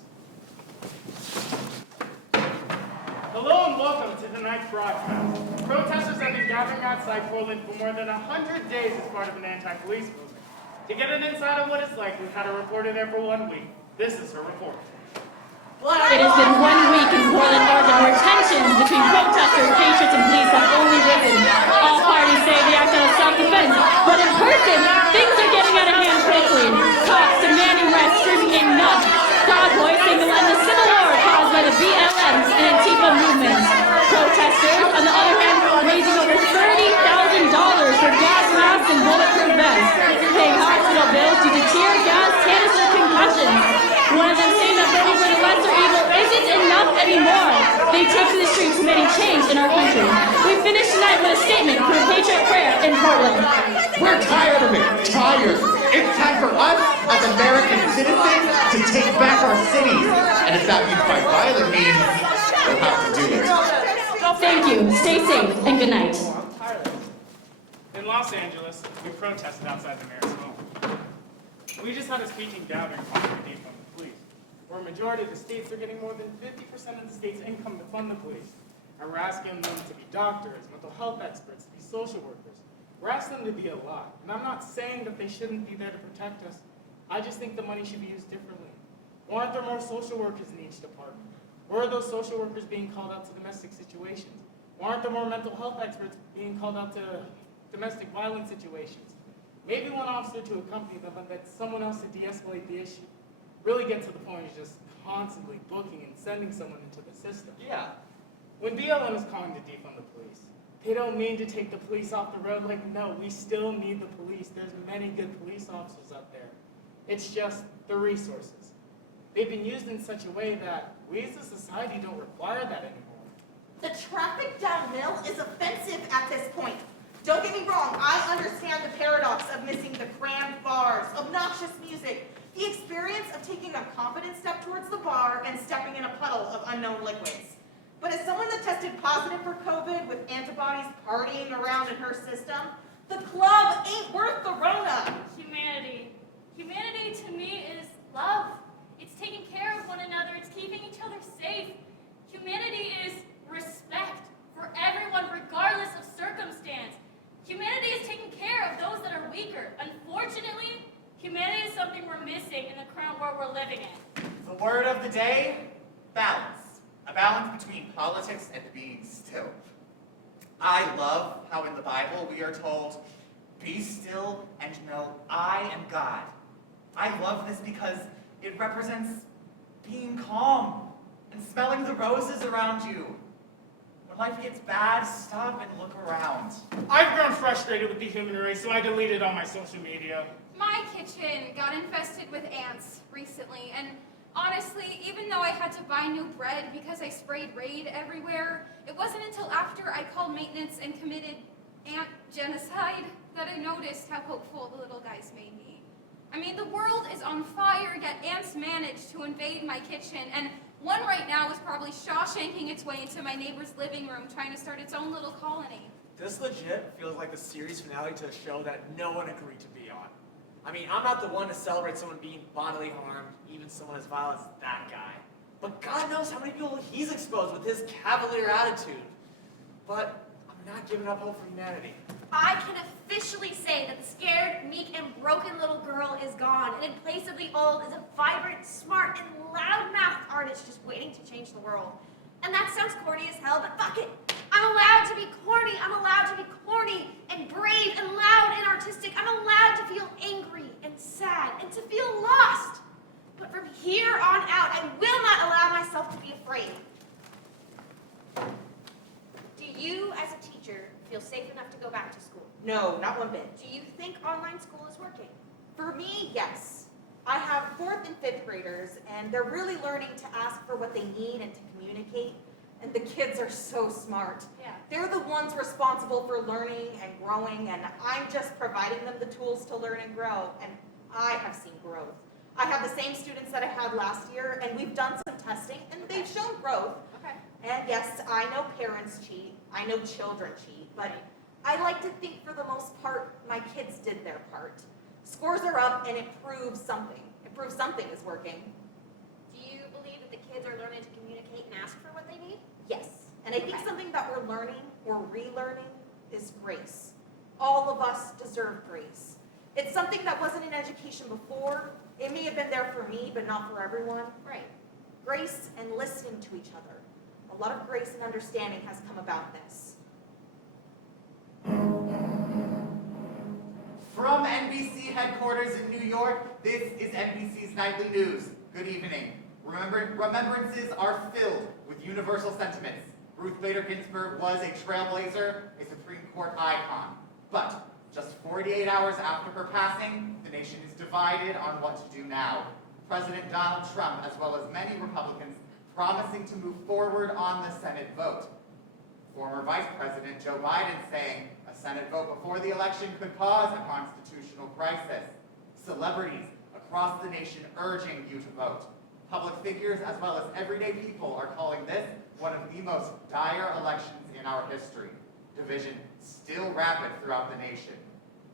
Hello and welcome to tonight's broadcast. Protesters have been gathering outside Portland for more than 100 days as part of an anti-police movement. To get an insight on what it's like, we've had a reporter there for 1 week. This is her report. It has been 1 week in Portland, Oregon, where tensions between protesters, patriots, and police have only risen. All parties say they act out of self-defense, but in person, things are getting out of hand quickly. Cops demanding arrests, screaming enough. Proud Boys saying they'll end the civil war caused by the BLMs and Antifa movements. Protesters, on the other hand, raising over $30,000 for gas masks and bulletproof vests, paying hospital bills due to tear gas, canister concussions. One of them saying that voting for the lesser evil isn't enough anymore. They take to the streets demanding change in our country. We finish tonight with a statement from a Patriot Prayer in Portland. We're tired of it. Tired. It's time for us, as American citizens, to take back our cities. And if that means by violent means, we'll have to do it. Thank you. Stay safe and good night. In Los Angeles, we protested outside the mayor's home. We just had a speaking gathering calling for defund the police. Where a majority of the states are getting more than 50% of the state's income to fund the police. And we're asking them to be doctors, mental health experts, to be social workers. We're asking them to be a lot. And I'm not saying that they shouldn't be there to protect us. I just think the money should be used differently. Why aren't there more social workers in each department? Where are those social workers being called out to domestic situations? Why aren't there more mental health experts being called out to domestic violence situations? Maybe one officer to accompany them, but that's someone else to de-escalate the issue. Really get to the point of just constantly booking and sending someone into the system. Yeah. When BLM is calling to defund the police, they don't mean to take the police off the road. Like, no, we still need the police. There's many good police officers out there. It's just the resources. They've been used in such a way that we as a society don't require that anymore. The traffic downhill is offensive at this point. Don't get me wrong, I understand the paradox of missing the crammed bars, obnoxious music, the experience of taking a confident step towards the bar and stepping in a puddle of unknown liquids. But as someone that tested positive for COVID with antibodies partying around in her system, the club ain't worth the Rona. Humanity. Humanity to me is love. It's taking care of one another. It's keeping each other safe. Humanity is respect for everyone regardless of circumstance. Humanity is taking care of those that are weaker. Unfortunately, humanity is something we're missing in the current world we're living in. The word of the day, balance. A balance between politics and being still. I love how in the Bible we are told, "Be still and know I am God." I love this because it represents being calm and smelling the roses around you. When life gets bad, stop and look around. I've grown frustrated with the human race, so I deleted all my social media. My kitchen got infested with ants recently, and honestly, even though I had to buy new bread because I sprayed Raid everywhere, it wasn't until after I called maintenance and committed ant genocide that I noticed how hopeful the little guys made me. I mean, the world is on fire, yet ants managed to invade my kitchen, and one right now is probably Shawshanking its way into my neighbor's living room, trying to start its own little colony. This legit feels like the series finale to a show that no one agreed to be on. I mean, I'm not the one to celebrate someone being bodily harmed, even someone as vile as that guy. But God knows how many people he's exposed with his cavalier attitude. But I'm not giving up hope for humanity. I can officially say that the scared, meek, and broken little girl is gone, and in place of the old is a vibrant, smart, and loud-mouthed artist just waiting to change the world. And that sounds corny as hell, but fuck it. I'm allowed to be corny. I'm allowed to be corny and brave and loud and artistic. I'm allowed to feel angry and sad and to feel lost. But from here on out, I will not allow myself to be afraid. Do you, as a teacher, feel safe enough to go back to school? No, not one bit. Do you think online school is working? For me, yes. I have 4th and 5th graders, and they're really learning to ask for what they need and to communicate. And the kids are so smart. Yeah. They're the ones responsible for learning and growing, and I'm just providing them the tools to learn and grow. And I have seen growth. I have the same students that I had last year, and we've done some testing, and they've shown growth. Okay. And yes, I know parents cheat. I know children cheat, but I like to think for the most part, my kids did their part. Scores are up, and it proves something. It proves something is working. Do you believe that the kids are learning to communicate and ask for what they need? Yes. And I think something that we're learning or relearning is grace. All of us deserve grace. It's something that wasn't in education before. It may have been there for me, but not for everyone. Right. Grace and listening to each other. A lot of grace and understanding has come about this. From NBC headquarters in New York, this is NBC's Nightly News. Good evening. Remembrances are filled with universal sentiments. Ruth Bader Ginsburg was a trailblazer, a Supreme Court icon. But just 48 hours after her passing, the nation is divided on what to do now. President Donald Trump, as well as many Republicans, promising to move forward on the Senate vote. Former Vice President Joe Biden saying a Senate vote before the election could cause a constitutional crisis. Celebrities across the nation urging you to vote. Public figures as well as everyday people are calling this one of the most dire elections in our history. Division still rapid throughout the nation.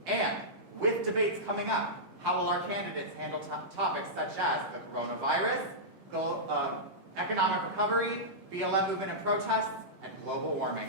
And with debates coming up, how will our candidates handle topics such as the coronavirus, economic recovery, BLM movement and protests, and global warming?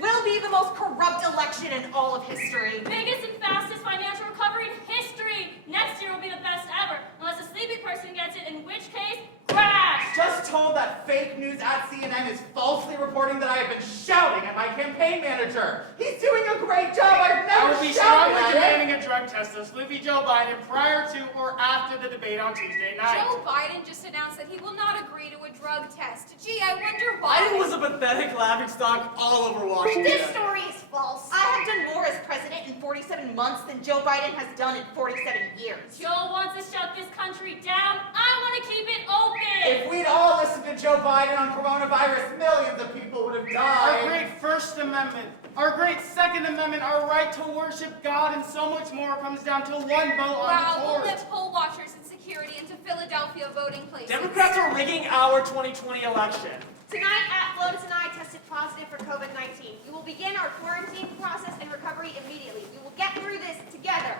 Will be the most corrupt election in all of history. Biggest and fastest financial recovery in history. Next year will be the best ever, unless a sleepy person gets it, in which case, crash! Just told that fake news at CNN is falsely reporting that I have been shouting at my campaign manager. He's doing a great job. I've I never will be shouted strongly at demanding him. a drug test of Sleepy Joe Biden prior to or after the debate on Tuesday night. Joe Biden just announced that he will not agree to a drug test. Gee, I wonder why. Biden was a pathetic laughingstock all over Washington. This story is false. I have done more as president in 47 months than Joe Biden has done in 47 years. Joe wants to shut this country down. I want to keep it open. If we'd all listened to Joe Biden on coronavirus, millions of people would have Our died. great First Amendment, our great Second Amendment, our right to worship God, and so much more comes down to one vote on Wow, the we'll court. let poll watchers and security into Philadelphia voting places. Democrats are rigging our 2020 election. Tonight at Flotus and I tested positive for COVID-19. We will begin our quarantine process and recovery immediately. We will get through this together.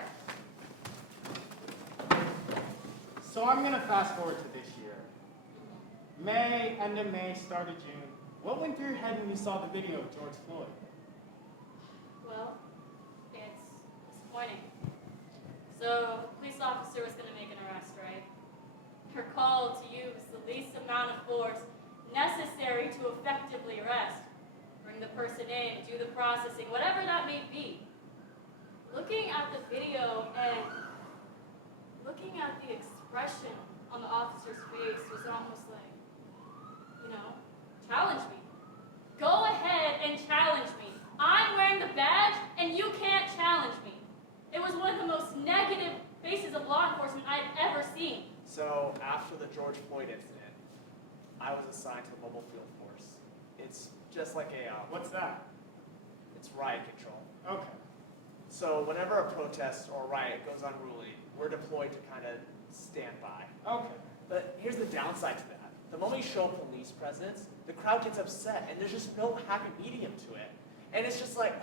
So I'm going to fast forward to this year. May, end of May, start of June. What went through your head when you saw the video of George Floyd? Well, it's disappointing. So, a police officer was going to make an arrest, right? Her call to use the least amount of force necessary to effectively arrest. For bring the person in, do the processing, whatever that may be. Looking at the video and looking at the expression on the officer's face was almost like, challenge me. Go ahead and challenge me. I'm wearing the badge and you can't challenge me. It was one of the most negative faces of law enforcement I've ever seen. So after the George Floyd incident, I was assigned to the mobile field force. It's just like a, What's that? It's riot control. Okay. So whenever a protest or riot goes unruly, we're deployed to kind of stand by. Okay. But here's the downside to that. The moment you show a police presence, the crowd gets upset, and there's just no happy medium to it. And it's just like,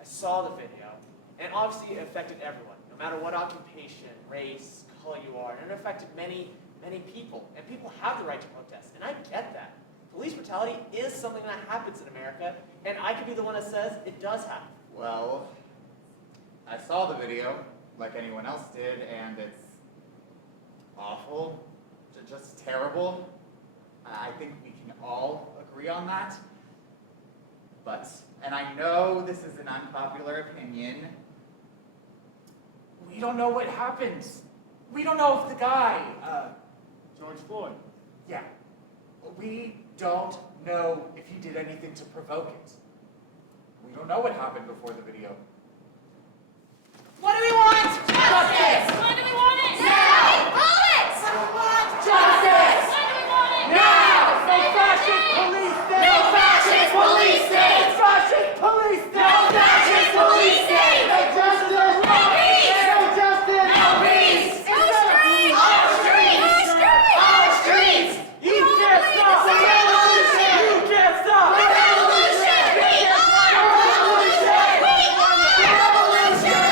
I saw the video, and obviously it affected everyone, no matter what occupation, race, color you are, and it affected many, many people. And people have the right to protest, and I get that. Police brutality is something that happens in America, and I could be the one that says it does happen. Well, I saw the video, like anyone else did, and it's awful, just terrible. I think we can all agree on that. But, and I know this is an unpopular opinion, we don't know what happens. We don't know if the guy, George Floyd. Yeah, we don't know if he did anything to provoke it. We don't know what happened before the video. What do we want? Justice! When do we want it? Now! Bullets! Justice! When do we want it? Now! No fascist police state! No fascist police state! No fascist police state! No fascist police state! No justice! No peace! No justice! No peace! No streets! Our streets! Our streets! You can't stop! The revolution! You can't stop! The revolution! We are the revolution! We are the revolution!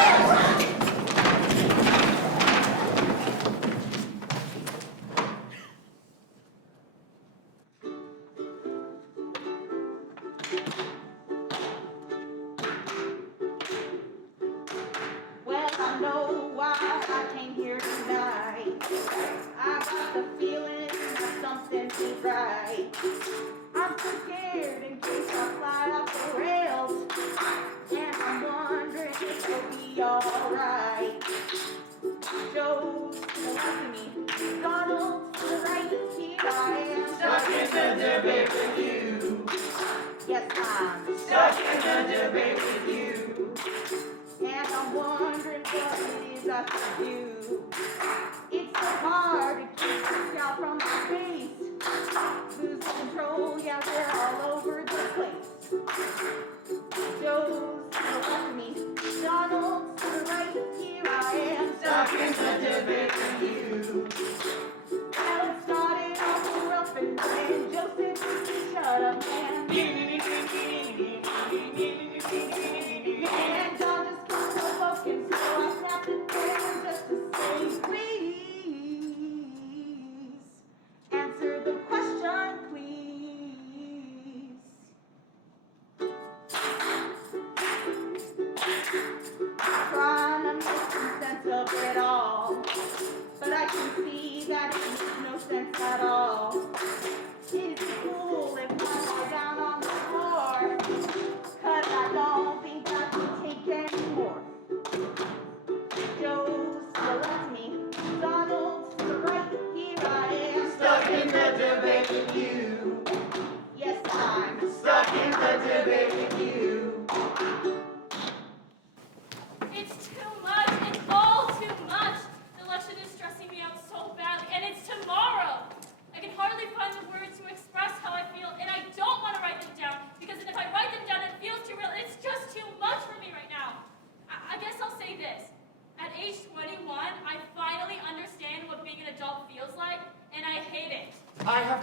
Well, I know why I came here tonight. I got the feeling that something ain't right. I'm so scared in case I fly off the rails. And I'm wondering if it'll be alright. Joe's to the left of me, Donald to the right. Here I am, Stuck in the debate with you. yes, I'm Stuck in the debate with you. and I'm wondering what it is I should do. It's so hard to keep the scout from my face. Lose control, yeah, they're all over the place. Joe's to the left of me, Donald's to the right. Here I am, Stuck in the debate with you. Well, it started off rough and then Joe said, shut up, man. And John just kept provoking, so I snapped it down just to say, please answer the question, please. Trying to make some sense of it all, but I can see that it makes no sense at all. Is it cool if I lie down on the floor? 'Cause I don't think I can take anymore. Joe's to the left of me, Donald's to the right. Here I am, Stuck in the debate with you. yes, I'm Stuck in the debate with you. It's too much. It's all too much. The election is stressing me out so badly, and it's tomorrow. I can hardly find the words to express how I feel, and I don't want to write them down, because if I write them down, it feels too real. It's just too much for me right now. I guess I'll say this. At age 21, I finally understand what being an adult feels like, and I hate it. I have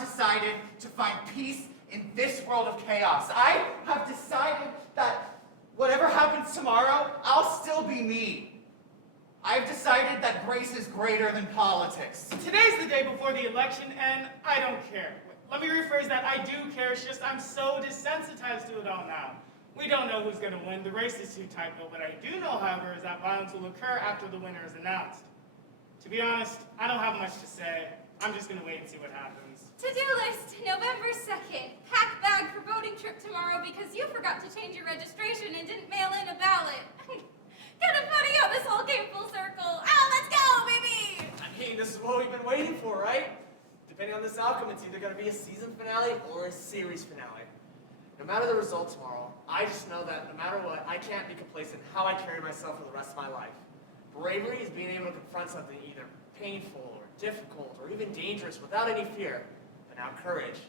decided to find peace in this world of chaos. I have decided that whatever happens tomorrow, I'll still be me. I've decided that grace is greater than politics. Today's the day before the election, and I don't care. Let me rephrase that. I do care. It's just I'm so desensitized to it all now. We don't know who's going to win. The race is too tight, but what I do know, however, is that violence will occur after the winner is announced. To be honest, I don't have much to say. I'm just gonna wait and see what happens. To-do list, November 2nd. Pack bag for boating trip tomorrow because you forgot to change your registration and didn't mail in a ballot. Kind of funny how this all came full circle. Oh, let's go, baby! I mean, this is what we've been waiting for, right? Depending on this outcome, it's either going to be a season finale or a series finale. No matter the result tomorrow, I just know that no matter what, I can't be complacent in how I carry myself for the rest of my life. Bravery is being able to confront something either painful or difficult or even dangerous without any fear. But now courage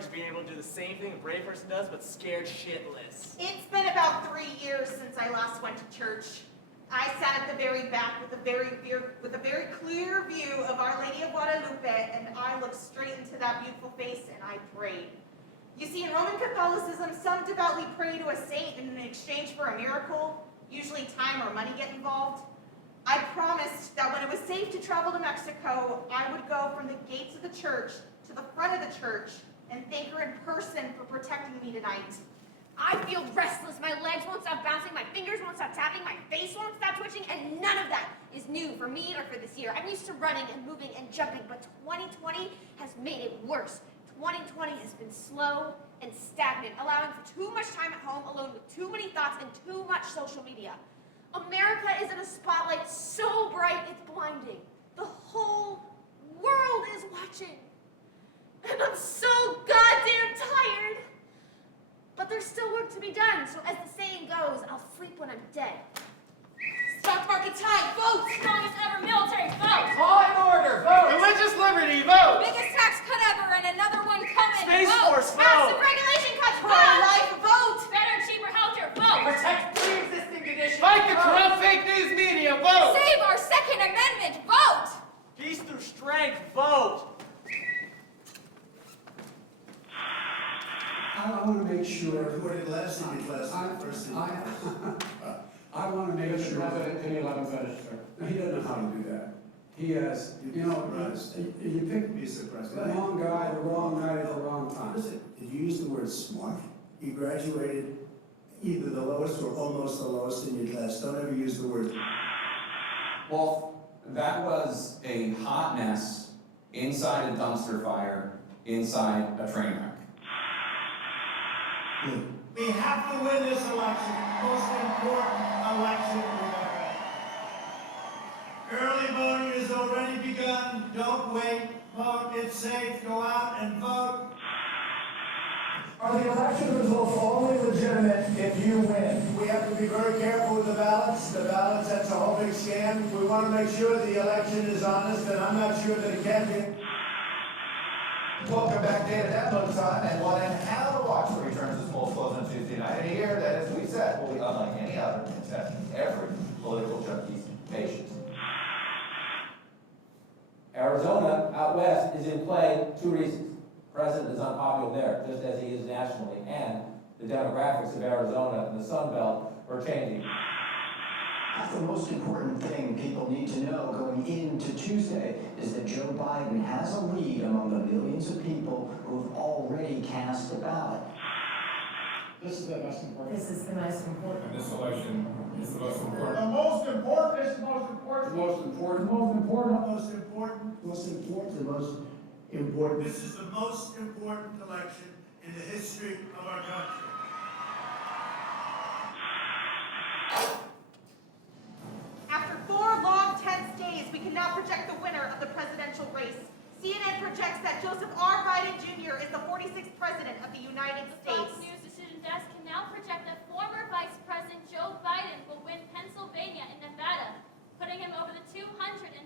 is being able to do the same thing a brave person does, but scared shitless. It's been about 3 years since I last went to church. I sat at the very back with a very clear view of Our Lady of Guadalupe, and I looked straight into that beautiful face and I prayed. You see, in Roman Catholicism, some devoutly pray to a saint in exchange for a miracle. Usually time or money get involved. I promised that when it was safe to travel to Mexico, I would go from the gates of the church to the front of the church and thank her in person for protecting me tonight. I feel restless. My legs won't stop bouncing, my fingers won't stop tapping, my face won't stop twitching, and none of that is new for me or for this year. I'm used to running and moving and jumping, but 2020 has made it worse. 2020 has been slow and stagnant, allowing for too much time at home alone with too many thoughts and too much social media. America is in a spotlight so bright it's blinding. The whole world is watching. And I'm so goddamn tired. But there's still work to be done, so as the saying goes, I'll sleep when I'm dead. Stock market time, vote! Strongest ever military vote! Law and order, vote! Religious liberty, vote! Biggest tax cut ever and another one coming. Space vote! Force, vote! Massive regulation cuts, Pro-life, vote! Better, cheaper healthcare vote! Protect pre-existing conditions. Fight the vote! corrupt fake news media, vote! Save our Second Amendment. Vote! Peace through strength, vote! I want to make sure. Put it last in your class, first thing. I want to make sure. President, can you let him finish, sir? No, he doesn't know how to do that. He has, you know, you pick Be surprised. the wrong guy, the wrong night at the wrong time. Listen, did you use the word smart? You graduated either the lowest or almost the lowest in your class. Don't ever use the word. Well, that was a hot mess inside a dumpster fire, inside a train wreck. We have to win this election, most important election we've ever had. Early voting has already begun. Don't wait. Vote. It's safe. Go out and vote. Are the election results only legitimate if you win? We have to be very careful with the ballots. The ballots, that's a whole big scam. We want to make sure the election is honest, and I'm not sure that it can be. Welcome back, David Edmonds on and what and how to watch the returns as polls close on Tuesday night. And a year that, as we said, will be unlike any other in testing every political junkie's patience. Arizona, out west, is in play. 2 reasons. The president is unpopular there, just as he is nationally, and the demographics of Arizona and the Sun Belt are changing. The most important thing people need to know going into Tuesday is that Joe Biden has a lead among the millions of people who have already cast a ballot. This is the most important. This is the most important. And this election is the most important. The most important. This is the most important. The most important, most important. Most important. Most important. The most important. This is the most important election in the history of our country. After 4 long, tense days, we can now project the winner of the presidential race. CNN projects that Joseph R. Biden Jr. is the 46th president of the United The States. Fox News Decision Desk can now project that former Vice President Joe Biden will win Pennsylvania and Nevada, putting him over the 270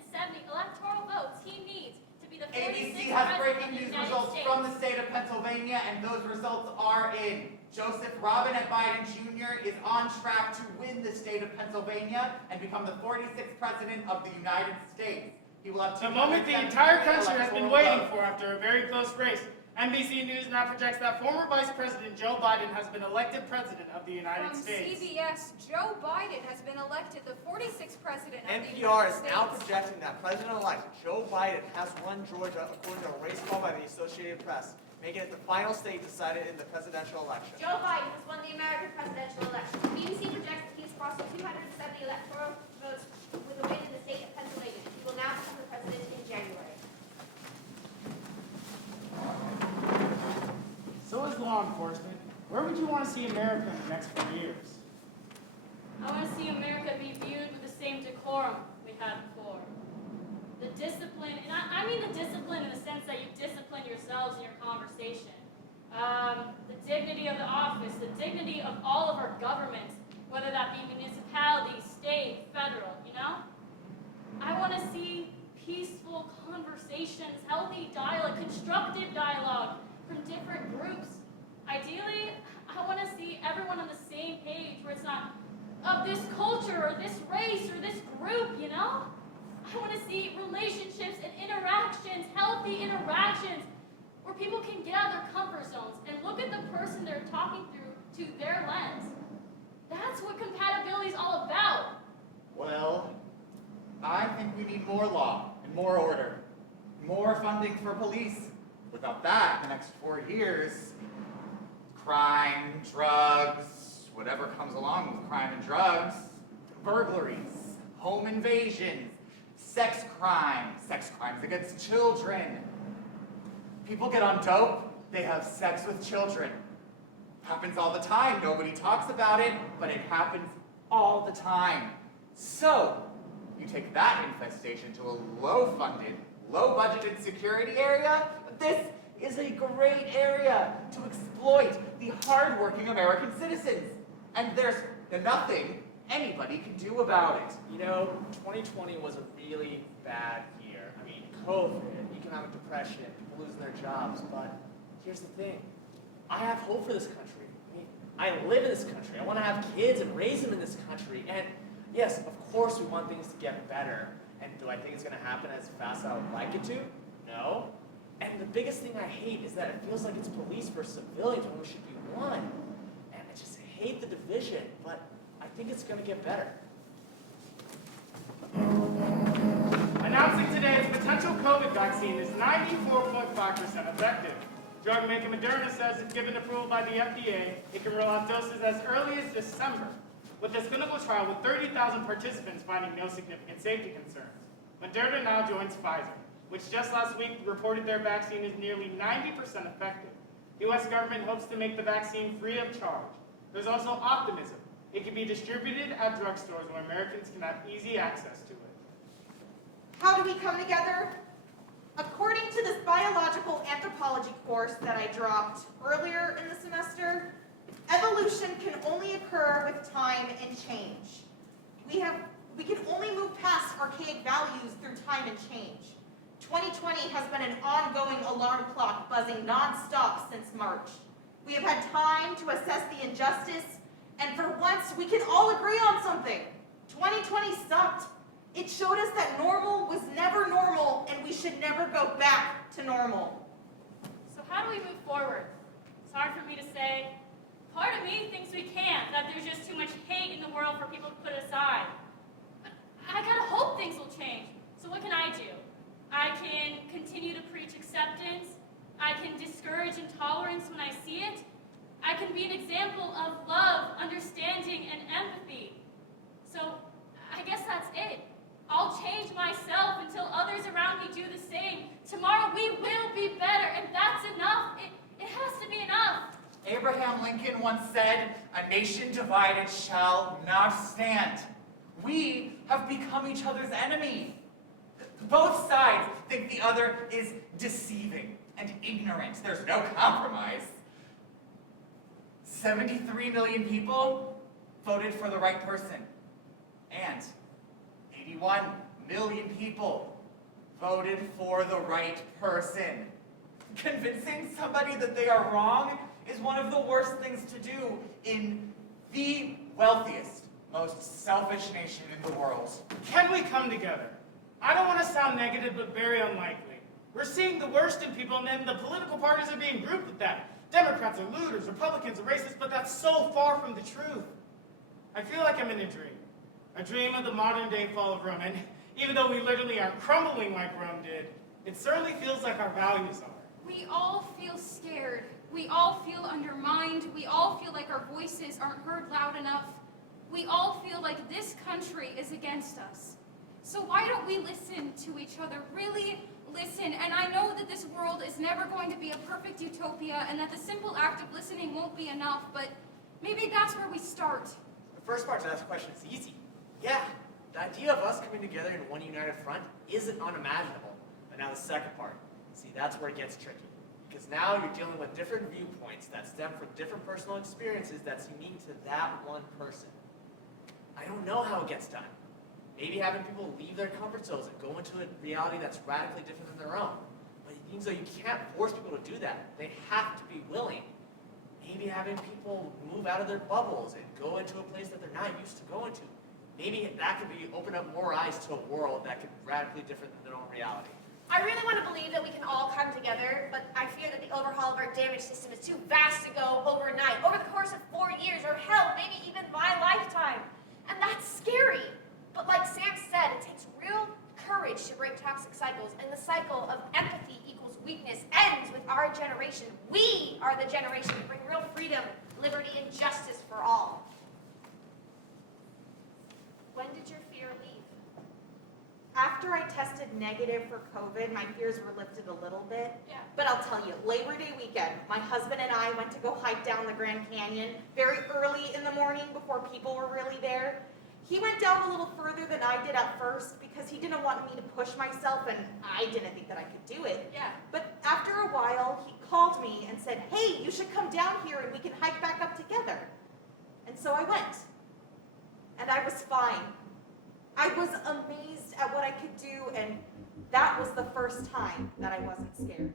electoral votes he needs to be the 46th ABC has president breaking of the news United results States. from the state of Pennsylvania, and those results are in. Joseph Robinette Biden Jr. is on track to win the state of Pennsylvania and become the 46th president of the United States. He will have The moment the 270 entire country has been electoral waiting votes. for after a very close race. NBC News now projects that former Vice President Joe Biden has been elected President of the United From States. CBS, Joe Biden has been elected the 46th president of the NPR United is States. now projecting that President-elect Joe Biden has won Georgia according to a race call by the Associated Press, making it the final state decided in the presidential election. Joe Biden has won the American presidential election. BBC projects that he has crossed the 270 electoral votes with a win in the state of Pennsylvania. He will now become the president in January. law enforcement, where would you want to see America in the next 4 years? I want to see America be viewed with the same decorum we had before. The discipline, and I mean the discipline in the sense that you discipline yourselves in your conversation. The dignity of the office, the dignity of all of our governments, whether that be municipality, state, federal, you know? I want to see peaceful conversations, healthy dialogue, constructive dialogue from different groups. Ideally, I want to see everyone on the same page where it's not of this culture or this race or this group, you know? I want to see relationships and interactions, healthy interactions, where people can get out of their comfort zones and look at the person they're talking through to their lens. That's what compatibility is all about. Well, I think we need more law and more order, more funding for police. Without that, in the next 4 years, crime, drugs, whatever comes along with crime and drugs, burglaries, home invasions, sex crimes against children. People get on dope, they have sex with children. Happens all the time, nobody talks about it, but it happens all the time. So, you take that infestation to a low-funded, low-budgeted security area, this is a great area to exploit the hard-working American citizens. And there's nothing anybody can do about it. You know, 2020 was a really bad year. I mean, COVID, economic depression, people losing their jobs, but here's the thing. I have hope for this country. I mean, I live in this country. I want to have kids and raise them in this country. And yes, of course we want things to get better. And do I think it's going to happen as fast as I would like it to? No. And the biggest thing I hate is that it feels like it's police versus civilians when we should be one. And I just hate the division, but I think it's going to get better. Announcing today's potential COVID vaccine is 94.5% effective. Drug maker Moderna says if given approval by the FDA, it can roll out doses as early as December. With this clinical trial with 30,000 participants finding no significant safety concerns. Moderna now joins Pfizer, which just last week reported their vaccine is nearly 90% effective. The U.S. government hopes to make the vaccine free of charge. There's also optimism. It can be distributed at drugstores where Americans can have easy access to it. How do we come together? According to this biological anthropology course that I dropped earlier in the semester, evolution can only occur with time and change. We can only move past archaic values through time and change. 2020 has been an ongoing alarm clock buzzing non-stop since March. We have had time to assess the injustice, and for once we can all agree on something. 2020 sucked. It showed us that normal was never normal, and we should never go back to normal. So how do we move forward? It's hard for me to say. Part of me thinks we can't, that there's just too much hate in the world for people to put aside. But I gotta hope things will change. So what can I do? I can continue to preach acceptance. I can discourage intolerance when I see it. I can be an example of love, understanding, and empathy. So I guess that's it. I'll change myself until others around me do the same. Tomorrow we will be better, and that's enough. It has to be enough. Abraham Lincoln once said, "A nation divided shall not stand." We have become each other's enemy. Both sides think the other is deceiving and ignorant. There's no compromise. 73 million people voted for the right person. And 81 million people voted for the right person. Convincing somebody that they are wrong is one of the worst things to do in the wealthiest, most selfish nation in the world. Can we come together? I don't want to sound negative, but very unlikely. We're seeing the worst in people, and then the political parties are being grouped with that. Democrats are looters, Republicans are racist, but that's so far from the truth. I feel like I'm in a dream of the modern-day fall of Rome, and even though we literally are crumbling like Rome did, it certainly feels like our values are. We all feel scared. We all feel undermined. We all feel like our voices aren't heard loud enough. We all feel like this country is against us. So why don't we listen to each other? Really listen. And I know that this world is never going to be a perfect utopia and that the simple act of listening won't be enough, but maybe that's where we start. The first part to that question is easy. Yeah, the idea of us coming together in one united front isn't unimaginable. But now the second part, see, that's where it gets tricky. Because now you're dealing with different viewpoints that stem from different personal experiences that's unique to that one person. I don't know how it gets done. Maybe having people leave their comfort zones and go into a reality that's radically different than their own. But it means that you can't force people to do that. They have to be willing. Maybe having people move out of their bubbles and go into a place that they're not used to going to. Maybe that could be open up more eyes to a world that could be radically different than their own reality. I really want to believe that we can all come together, but I fear that the overhaul of our damaged system is too vast to go overnight, over the course of 4 years, or hell, maybe even my lifetime. And that's scary. But like Sam said, it takes real courage to break toxic cycles, and the cycle of empathy equals weakness ends with our generation. We are the generation to bring real freedom, liberty, and justice for all. When did your fear leave? After I tested negative for COVID, my fears were lifted a little bit. Yeah. But I'll tell you, Labor Day weekend, my husband and I went to go hike down the Grand Canyon very early in the morning before people were really there. He went down a little further than I did at first because he didn't want me to push myself and I didn't think that I could do it. Yeah. But after a while, he called me and said, hey, you should come down here and we can hike back up together. And so I went. And I was fine. I was amazed at what I could do, and that was the first time that I wasn't scared.